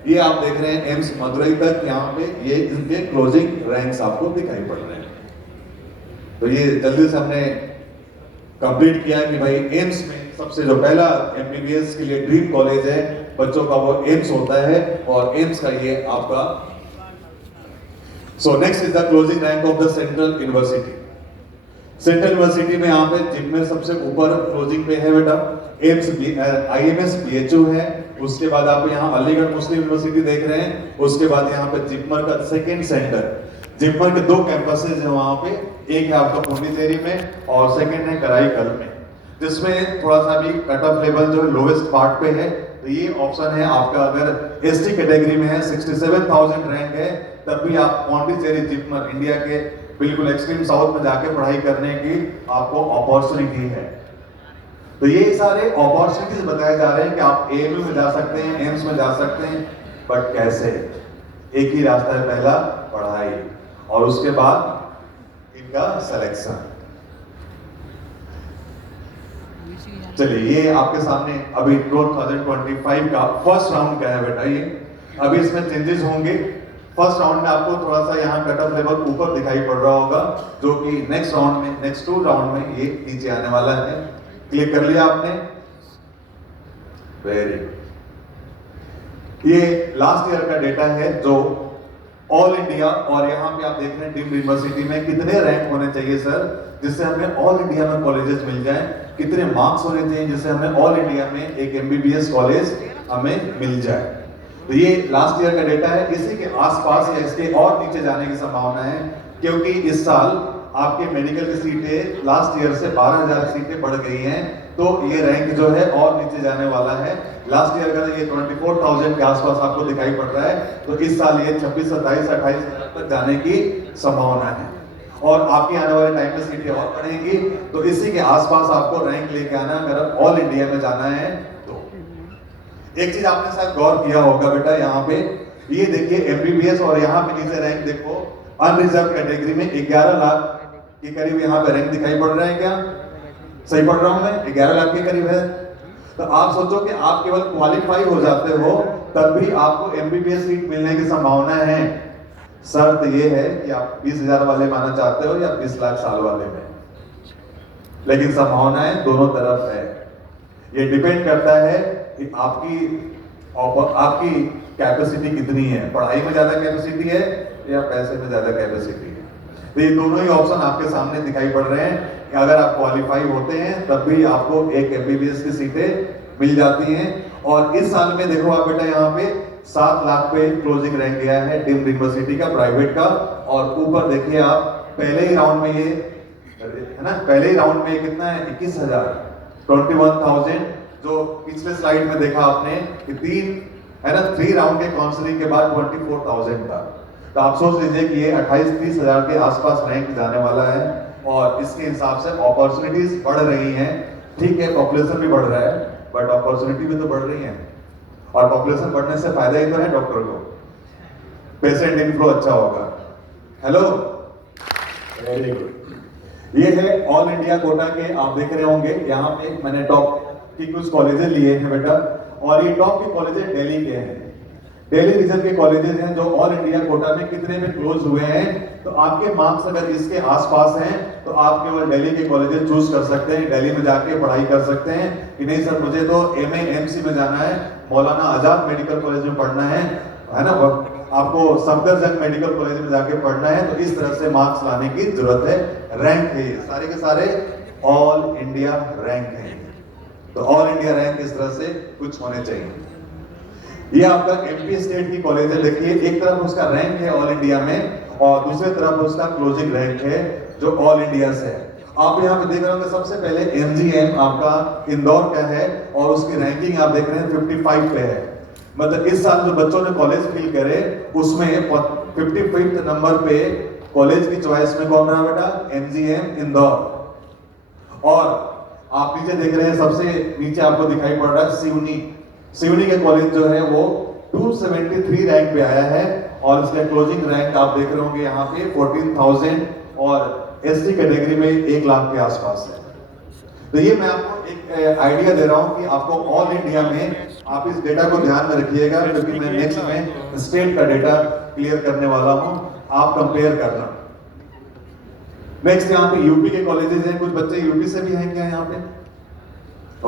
ये आप देख रहे हैं एम्स मदुरई तक, यहाँ पे ये इनके क्लोजिंग रैंक्स आपको दिखाई पड़ रहे हैं। तो ये जल्दी से हमने कंप्लीट किया कि भाई एम्स में सबसे जो पहला एमबीबीएस के लिए ड्रीम कॉलेज है बच्चों का, वो एम्स होता है और एम्स का ये आपका। So next is the closing rank of the central university. Central university में यहाँ पे जिनमें सबसे ऊपर क्लोजिंग पे है बेटा एम्स, आईएमएस, बीएचयू है। उसके बाद आप यहाँ अलीगढ़ मुस्लिम यूनिवर्सिटी देख रहे हैं। उसके बाद यहाँ पे जिपमर का सेकेंड सेंटर, जिपमर के 2 कैंपसेस हैं वहाँ पे, एक है आपका पुंडीचेरी में और सेकेंड है कराईकल में, जिसमें थोड़ा सा भी कट ऑफ लेवल जो लोवेस्ट पार्ट पे है। तो ये ऑप्शन है आपका, अगर एसटी कैटेगरी में है 67,000 रैंक है तब भी आप पौंडीचेरी, जिपमर, इंडिया के बिल्कुल एक्सट्रीम साउथ में जाके पढ़ाई करने की आपको अपॉर्चुनिटी है। तो ये सारे अपॉर्चुनिटीज बताए जा रहे हैं कि आप एएमयू में जा सकते हैं, एम्स में जा सकते हैं, बट कैसे? एक ही रास्ता है, पहला पढ़ाई और उसके बाद इनका सिलेक्शन। चलिए ये आपके सामने अभी 2025 का फर्स्ट राउंड क्या है बेटा, ये अभी इसमें चेंजेस होंगे। फर्स्ट राउंड में आपको थोड़ा सा यहाँ कट ऑफ लेवल ऊपर दिखाई पड़ रहा होगा, जो कि नेक्स्ट राउंड में, नेक्स्ट 2 राउंड में ये नीचे आने वाला है। क्लिक कर लिया आपने? Very good. ये लास्ट ईयर का डेटा है जो ऑल इंडिया, और यहाँ पे आप देख रहे हैं डीम्ड यूनिवर्सिटी में कितने रैंक होने चाहिए सर जिससे हमें ऑल इंडिया में कॉलेजेस मिल जाए, कितने मार्क्स होने चाहिए जिससे हमें ऑल इंडिया में एक एमबीबीएस कॉलेज हमें मिल जाए। तो ये लास्ट ईयर का डेटा है। इसी के आसपास या इसके और नीचे जाने की संभावना है, क्योंकि इस साल आपके मेडिकल की सीटें लास्ट ईयर से 12,000 सीटें बढ़ गई हैं, तो ये रैंक जो है और नीचे जाने वाला है। लास्ट ईयर का ये 24,000 के आसपास आपको दिखाई पड़ रहा है, तो इस साल ये 26, 27, 28 तक जाने की संभावना है और आपकी आने वाले टाइम में सीटें और बढ़ेंगी। तो इसी के आसपास आपको रैंक लेके आना, अगर ऑल इंडिया में जाना है तो। एक चीज आपने शायद गौर किया होगा बेटा, यहाँ पे ये देखिए एमबीबीएस, और यहाँ पे नीचे रैंक देखो, अनरिजर्व कैटेगरी में 11 लाख के करीब यहाँ पे रैंक दिखाई पड़ रहा है। क्या सही पढ़ रहा हूं मैं? 11 लाख के करीब है। तो आप सोचो कि आप केवल क्वालिफाई हो जाते हो तब भी आपको एमबीबीएस सीट मिलने की संभावना है। शर्त ये है कि आप 20,000 वाले माना चाहते हो या 20 लाख साल वाले में, लेकिन संभावनाएं दोनों तरफ है। ये डिपेंड करता है कि आपकी कैपेसिटी कितनी है, पढ़ाई में ज्यादा कैपेसिटी है या पैसे में ज्यादा कैपेसिटी है। तो ये दोनों ही ऑप्शन आपके सामने दिखाई पड़ रहे हैं। अगर आप क्वालिफाई होते हैं तब भी आपको एक एमबीबीएस की सीटें मिल जाती हैं। और इस साल में देखो आप बेटा, यहाँ पे 7 लाख पे क्लोजिंग रैंक गया है डीम्ड यूनिवर्सिटी का, प्राइवेट का। और ऊपर देखिए आप, पहले ही राउंड में ये है ना, पहले ही राउंड में कितना है, 21,000, 21,000, जो पिछले स्लाइड में देखा आपने कि 3 राउंड के काउंसलिंग के बाद 24,000 था। तो आप सोच लीजिए कि ये 28-30 हजार के आसपास रैंक जाने वाला है, और इसके हिसाब से अपॉर्चुनिटीज बढ़ रही हैं। ठीक है, पॉपुलेशन भी बढ़ रहा है, बट अपॉर्चुनिटी भी तो बढ़ रही है, और पॉपुलेशन बढ़ने से फायदा ही तो है डॉक्टर को, पेशेंट इनफ्लो अच्छा होगा। Hello, very good. ये है ऑल इंडिया कोटा के, आप देख रहे होंगे यहाँ पे मैंने टॉप की कुछ कॉलेजेस लिए हैं बेटा, और ये टॉप के कॉलेजेस दिल्ली के हैं, दिल्ली रीजन के कॉलेजेस हैं जो ऑल इंडिया कोटा में कितने में क्लोज हुए हैं। तो आपके मार्क्स अगर इसके आसपास हैं तो आप केवल दिल्ली के कॉलेजेस चूज कर सकते हैं, दिल्ली में जाके पढ़ाई कर सकते हैं कि नहीं सर मुझे तो एमएएमसी में जाना है, मौलाना आजाद मेडिकल कॉलेज में पढ़ना है ना, आपको सफदरजंग मेडिकल कॉलेज में जाके पढ़ना है। तो इस तरह से मार्क्स लाने की जरूरत है। रैंक है, सारे के सारे ऑल इंडिया रैंक है। तो ऑल इंडिया रैंक इस तरह से कुछ होने चाहिए। ये आपका एमपी स्टेट की कॉलेज है, देखिए एक तरफ उसका रैंक है ऑल इंडिया में, और दूसरी तरफ उसका क्लोजिंग रैंक है जो ऑल इंडिया से है। आप यहाँ पे देख रहे होंगे सबसे पहले एमजीएम आपका इंदौर का है, और उसकी रैंकिंग आप देख रहे हैं 55 पे है। मतलब इस साल जो बच्चों ने कॉलेज फिल करे उसमें 55 नंबर पे कॉलेज की चॉइस में कौन रहा बेटा, एमजीएम इंदौर। और आप नीचे देख रहे हैं, सबसे नीचे आपको दिखाई पड़ रहा है सिवनी के कॉलेज जो है वो 273 रैंक पे आया है, और इसका क्लोजिंग रैंक आप देख रहे होंगे यहाँ पे 14,000, और एससी कैटेगरी में 1 लाख के आसपास है। तो ये मैं आपको एक आइडिया दे रहा हूँ कि आपको ऑल इंडिया में आप इस डेटा को ध्यान में रखिएगा, क्योंकि मैं नेक्स्ट में स्टेट का डेटा क्लियर करने वाला हूँ, आप कंपेयर करना। नेक्स्ट यहाँ पे यूपी के कॉलेजेस हैं, कुछ बच्चे यूपी से भी हैं क्या यहाँ पे?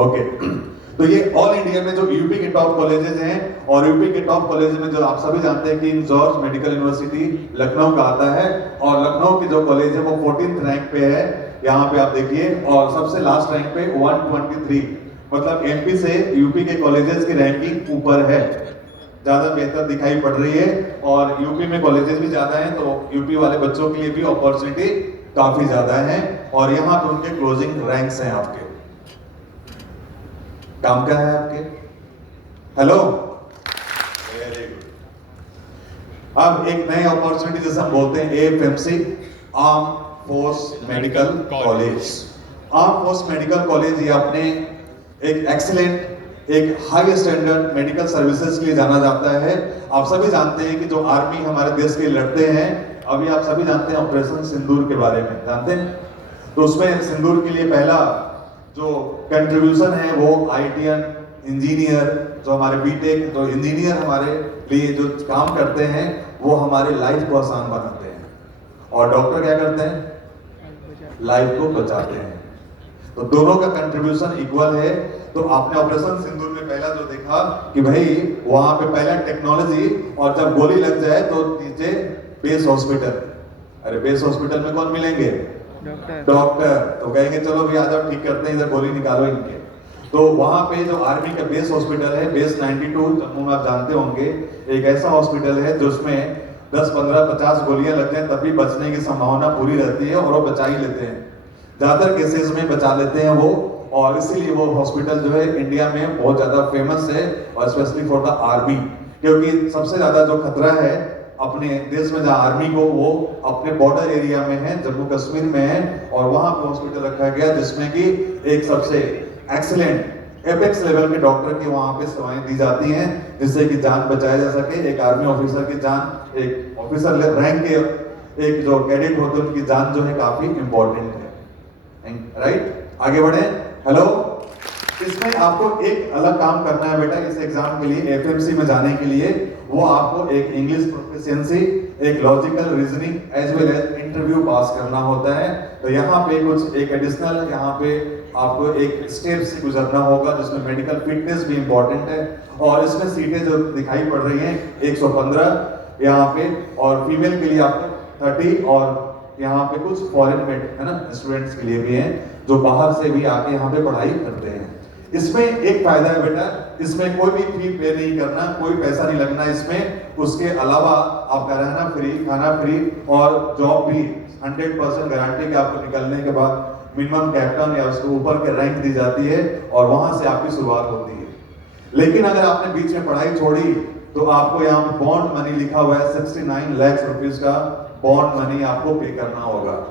ओके। तो ये ऑल इंडिया में जो यूपी के टॉप कॉलेजेस हैं, और यूपी के टॉप कॉलेज में जो आप सभी जानते हैं कि king George medical university Lucknow का आता है, और लखनऊ की जो कॉलेज है वो 14th रैंक पे है, यहाँ पे आप देखिए, और सबसे लास्ट रैंक पे 123। मतलब एमपी से यूपी के कॉलेजेस की रैंकिंग ऊपर है, ज्यादा बेहतर दिखाई पड़ रही है, और यूपी में कॉलेजेस भी ज्यादा हैं, तो यूपी वाले बच्चों के लिए भी अपॉर्चुनिटी काफी ज्यादा है, और यहाँ पे उनके क्लोजिंग रैंक्स हैं। आपके काम क्या है आपके? Hello, very good. अब एक नई अपॉर्चुनिटी जैसे हम बोलते हैं AFMC, arm force medical college. Arm force medical college ये अपने एक एक्सीलेंट, एक हाई स्टैंडर्ड मेडिकल सर्विसेज के लिए जाना जाता है। आप सभी जानते हैं कि जो आर्मी हमारे देश के लिए लड़ते हैं, अभी आप सभी जानते हैं ऑपरेशन सिंदूर के बारे में, जानते हैं? तो उसमें सिंदूर के लिए पहला जो कंट्रीब्यूशन है वो IITian इंजीनियर, जो हमारे बीटेक जो इंजीनियर हमारे लिए जो काम करते हैं वो हमारे लाइफ को आसान बनाते हैं, और डॉक्टर क्या करते हैं? लाइफ को बचाते हैं। तो दोनों का कंट्रीब्यूशन इक्वल है। तो आपने ऑपरेशन सिंदूर में पहला जो देखा कि भाई वहां पे पहला टेक्नोलॉजी, और जब गोली लग जाए तो नीचे बेस हॉस्पिटल। अरे बेस हॉस्पिटल में कौन मिलेंगे? डॉक्टर। तो कहेंगे चलो भी आ जाओ, ठीक करते हैं, इधर गोली निकालो इनके। तो वहां पे जो आर्मी का बेस हॉस्पिटल है, बेस 92 जम्मू में, आप जानते होंगे, एक ऐसा हॉस्पिटल है जिसमें 10, 15, 50 गोलियां लग जाए तब भी बचने की संभावना पूरी रहती है, और वो बचा ही लेते हैं, ज्यादातर केसेस में बचा लेते हैं वो। और इसीलिए वो हॉस्पिटल जो है इंडिया में बहुत ज्यादा फेमस है, और स्पेशली फॉर द आर्मी, क्योंकि सबसे ज्यादा जो खतरा है अपने देश में जहाँ आर्मी को, वो अपने बॉर्डर एरिया में है, जम्मू कश्मीर में है, और वहां पे हॉस्पिटल रखा गया जिसमें कि एक सबसे एक्सीलेंट एपेक्स लेवल के डॉक्टर की वहां पे सेवाएं दी जाती हैं, जिससे कि जान बचाया जा सके। एक आर्मी ऑफिसर की जान, एक ऑफिसर रैंक के एक जो कैडेट होते हैं उनकी जान जो है काफी इंपॉर्टेंट है, राइट? आगे बढ़े। हेलो, इसमें आपको एक अलग काम करना है बेटा इस एग्जाम के लिए, FMC में जाने के लिए। वो आपको एक इंग्लिश प्रोफिशिएंसी, एक logical reasoning as well as interview pass करना होता है। तो यहाँ पे कुछ एक एडिशनल यहाँ पे आपको एक स्टेप से गुजरना होगा, जिसमें मेडिकल फिटनेस भी इंपॉर्टेंट है। और इसमें सीटें जो दिखाई पड़ रही हैं 115 यहाँ पे, और फीमेल के लिए आपको 30, और यहाँ पे कुछ फॉरेन मेड है ना स्टूडेंट्स के लिए भी हैं जो बाहर से भी आके यहाँ पे पढ़ाई करते हैं। इसमें एक फायदा है बेटा, इसमें कोई भी फी पे नहीं करना, कोई पैसा नहीं लगना इसमें। उसके अलावा आपका रहना फ्री, खाना फ्री, और जॉब भी 100% गारंटी कि आपको निकलने के बाद मिनिमम कैप्टन या उसके ऊपर के रैंक दी जाती है, और वहां से आपकी शुरुआत होती है। लेकिन अगर आपने बीच में पढ़ाई छोड़ी तो आपको यहाँ पे बॉन्ड मनी लिखा हुआ है, 69 लाख रुपीस का बॉन्ड मनी आपको पे करना होगा।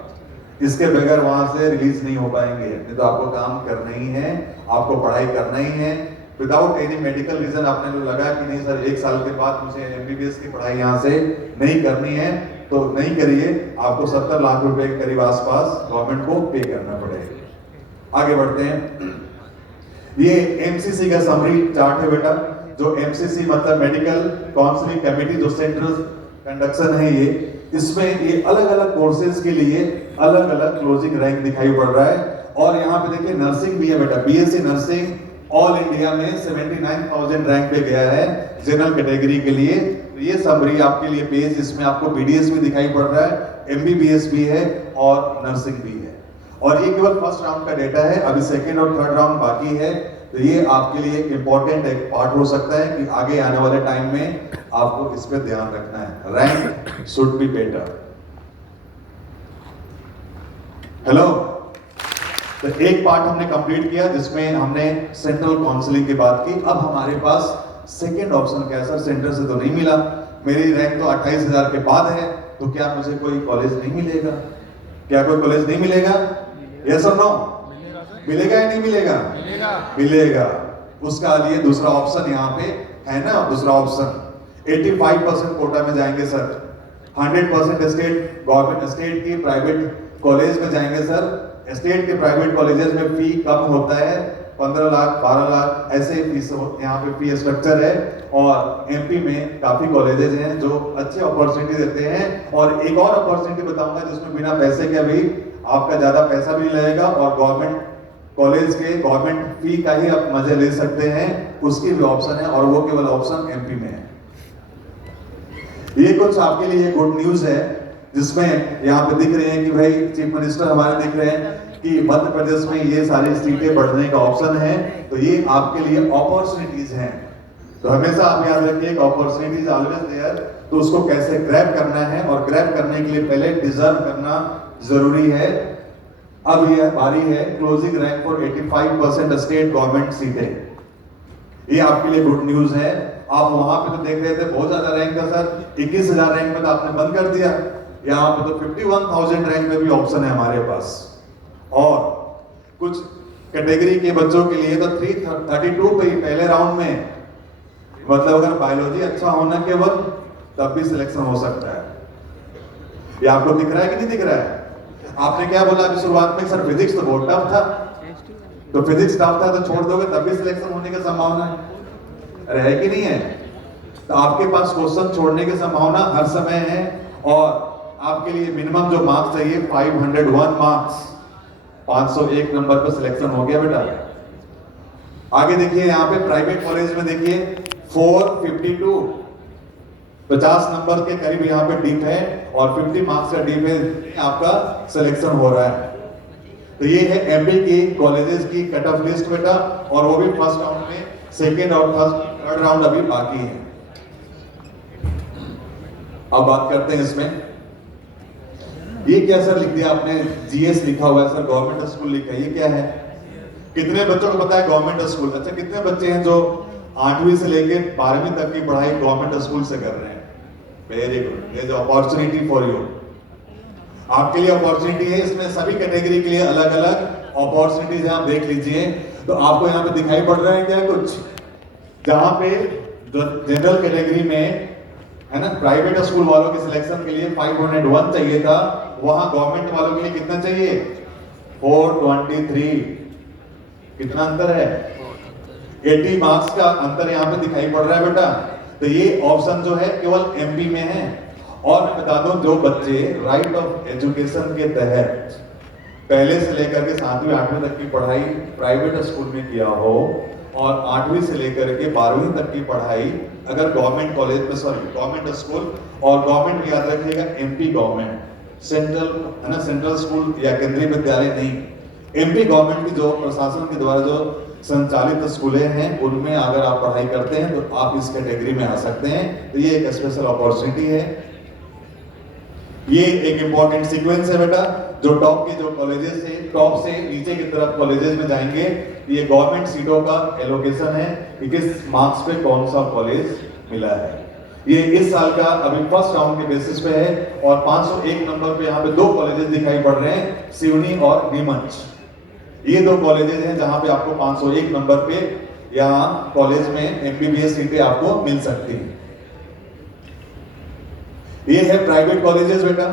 इसके बगैर वहां से रिलीज नहीं हो पाएंगे। नहीं तो आपको काम करना ही है, आपको पढ़ाई करना ही है, विदाउट एनी मेडिकल रीजन। आपने जो लगा कि नहीं सर 1 साल के बाद मुझे MBBS की पढ़ाई यहाँ से नहीं करनी है, तो नहीं करिए। आपको 70 लाख रुपए के करीब आसपास गवर्नमेंट को पे करना पड़ेगा। आगे बढ़ते हैं। ये MCC का समरी चार्ट है बेटा। जो MCC मतलब मेडिकल काउंसलिंग कमेटी, जो सेंट्रल कंडक्शन है ये, इसमें ये अलग अलग कोर्सेज के लिए अलग अलग क्लोजिंग रैंक दिखाई पड़ रहा है। और यहाँ पे देखिए नर्सिंग भी है बेटा, BSc नर्सिंग ऑल इंडिया में 79,000 रैंक पे गया है जनरल कैटेगरी के लिए। तो ये समरी आपके लिए पेज, इसमें आपको BDS भी दिखाई पड़ रहा है, MBBS भी है और नर्सिंग भी है। और ये केवल फर्स्ट राउंड का डेटा है, अभी सेकेंड और थर्ड राउंड बाकी है। तो ये आपके लिए एक इंपॉर्टेंट एक पार्ट हो सकता है कि आगे आने वाले टाइम में आपको इस पे ध्यान रखना है। Rank should be better. Hello, तो एक पार्ट हमने कंप्लीट किया जिसमें हमने सेंट्रल काउंसलिंग की बात की। अब हमारे पास सेकेंड ऑप्शन क्या है? सर सेंटर से तो नहीं मिला, मेरी रैंक तो 28,000 के बाद है, तो क्या मुझे कोई कॉलेज नहीं मिलेगा? क्या कोई कॉलेज नहीं मिलेगा? यस और नो? मिलेगा या नहीं मिलेगा? मिलेगा। उसका लिए दूसरा ऑप्शन यहाँ पे है ना, दूसरा ऑप्शन 85% कोटा में जाएंगे सर, 100% स्टेट गवर्नमेंट स्टेट की प्राइवेट कॉलेज में जाएंगे सर। स्टेट के प्राइवेट कॉलेजेस में फी कम होता है, 15 लाख 12 लाख ऐसे फीस यहाँ पे फी स्ट्रक्चर है। और MP में काफी कॉलेजेस हैं जो अच्छे अपॉर्चुनिटी देते हैं। और एक और अपॉर्चुनिटी बताऊंगा जिसमें बिना पैसे के अभी आपका ज्यादा पैसा भी नहीं लगेगा, और गवर्नमेंट कॉलेज के गवर्नमेंट फी का ही आप मजे ले सकते हैं, उसकी भी ऑप्शन है, और वो केवल ऑप्शन MP में है। ये कुछ आपके लिए गुड न्यूज है, जिसमें यहाँ पे दिख रहे हैं कि भाई चीफ मिनिस्टर हमारे दिख रहे हैं कि मध्य प्रदेश में ये सारी सीटें बढ़ने का ऑप्शन है। तो ये आपके लिए अपॉर्चुनिटीज हैं। तो हमेशा आप याद रखिए, अपॉर्चुनिटीज ऑलवेज देयर। तो उसको कैसे ग्रैब करना है, और ग्रैब करने के लिए पहले डिजर्व करना जरूरी है। अब यह बारी है closing rank for 85% state government सीटें। ये आपके लिए गुड न्यूज है। आप वहां पे तो देख रहे थे बहुत ज्यादा रैंक था सर, 21,000 रैंक में तो आपने बंद कर दिया। यहाँ पे तो 51,000 रैंक में भी ऑप्शन है हमारे पास। और कुछ कैटेगरी के बच्चों के लिए तो 332 पे ही पहले राउंड में, मतलब अगर बायोलॉजी अच्छा होना केवल तब भी सिलेक्शन हो सकता है। ये आपको दिख रहा है कि नहीं दिख रहा है? आपने क्या बोला अभी शुरुआत में, सर फिजिक्स तो बहुत टफ था, तो फिजिक्स टफ था तो छोड़ दोगे तब भी सिलेक्शन होने की संभावना है, अरे है कि नहीं है? तो आपके पास क्वेश्चन छोड़ने की संभावना हर समय है। और आपके लिए मिनिमम जो मार्क्स चाहिए 501 मार्क्स, 501 नंबर पर सिलेक्शन हो गया बेटा। आगे देखिए यहाँ पे प्राइवेट कॉलेज में देखिए 452, 50 नंबर के करीब यहाँ पे डीप है और 50 मार्क्स का डीप है, आपका सिलेक्शन हो रहा है। तो ये है एमपी की कॉलेजेस की कट ऑफ लिस्ट बेटा, और वो भी फर्स्ट राउंड में, सेकेंड और थर्ड राउंड अभी बाकी है। अब बात करते हैं इसमें, ये क्या सर लिख दिया आपने, जीएस लिखा हुआ है सर, गवर्नमेंट स्कूल लिखा है, ये क्या है? कितने बच्चों को पता है गवर्नमेंट स्कूल? अच्छा, कितने बच्चे हैं जो 8वीं से लेके 12वीं तक की पढ़ाई गवर्नमेंट स्कूल से कर रहे हैं? वेरी गुड, ये जो अपॉर्चुनिटी फॉर यू, आपके लिए अपॉर्चुनिटी है। इसमें सभी कैटेगरी के लिए अलग अलग अपॉर्चुनिटीज आप देख लीजिए। तो आपको यहाँ पे दिखाई पड़ रहा है क्या कुछ, जहां पे जो जनरल कैटेगरी में है ना, प्राइवेट स्कूल वालों के सिलेक्शन के लिए 501 चाहिए था, वहां गवर्नमेंट वालों के लिए कितना चाहिए? 423। कितना अंतर है? 80 मार्क्स का अंतर यहाँ पे दिखाई पड़ रहा है बेटा। तो ये ऑप्शन जो है केवल एमपी में है। और मैं बता दूं, जो बच्चे राइट ऑफ एजुकेशन के तहत पहले से लेकर के 7वीं 8वीं तक की पढ़ाई प्राइवेट स्कूल में किया हो और 8वीं से लेकर के 12वीं तक की पढ़ाई अगर गवर्नमेंट कॉलेज में, सॉरी गवर्नमेंट स्कूल, और गवर्नमेंट याद रखिएगा एमपी गवर्नमेंट, सेंट्रल है ना, सेंट्रल स्कूल या केंद्रीय विद्यालय नहीं, एमपी गवर्नमेंट की जो प्रशासन के द्वारा जो संचालित स्कूलें हैं उनमें अगर आप पढ़ाई करते हैं तो आप इस कैटेगरी में आ सकते हैं। तो ये एक स्पेशल अपॉर्चुनिटी है। ये एक इंपॉर्टेंट सीक्वेंस है बेटा, जो टॉप के जो कॉलेजेस है, टॉप से नीचे की तरफ कॉलेजेस में जाएंगे, ये गवर्नमेंट सीटों का एलोकेशन है कि किस मार्क्स पे कौन सा कॉलेज मिला है। ये इस साल का अभी फर्स्ट राउंड के बेसिस पे है और 501 नंबर पे यहाँ पे 2 कॉलेजेस दिखाई पड़ रहे हैं, सिवनी और नीमच। ये 2 कॉलेजेस हैं जहां पे आपको 501 नंबर पे यहाँ कॉलेज में एमबीबीएस सीटें आपको मिल सकती हैं। ये है प्राइवेट कॉलेजेस बेटा,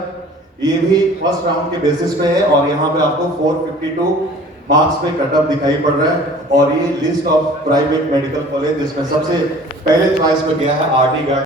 ये भी फर्स्ट राउंड के बेसिस पे है और यहाँ पे आपको 452 मार्क्स पे कट ऑफ दिखाई पड़ रहा है। और ये list of private medical college, जिसमें सबसे पहले चॉइस पे गया है आरटी गार्ड।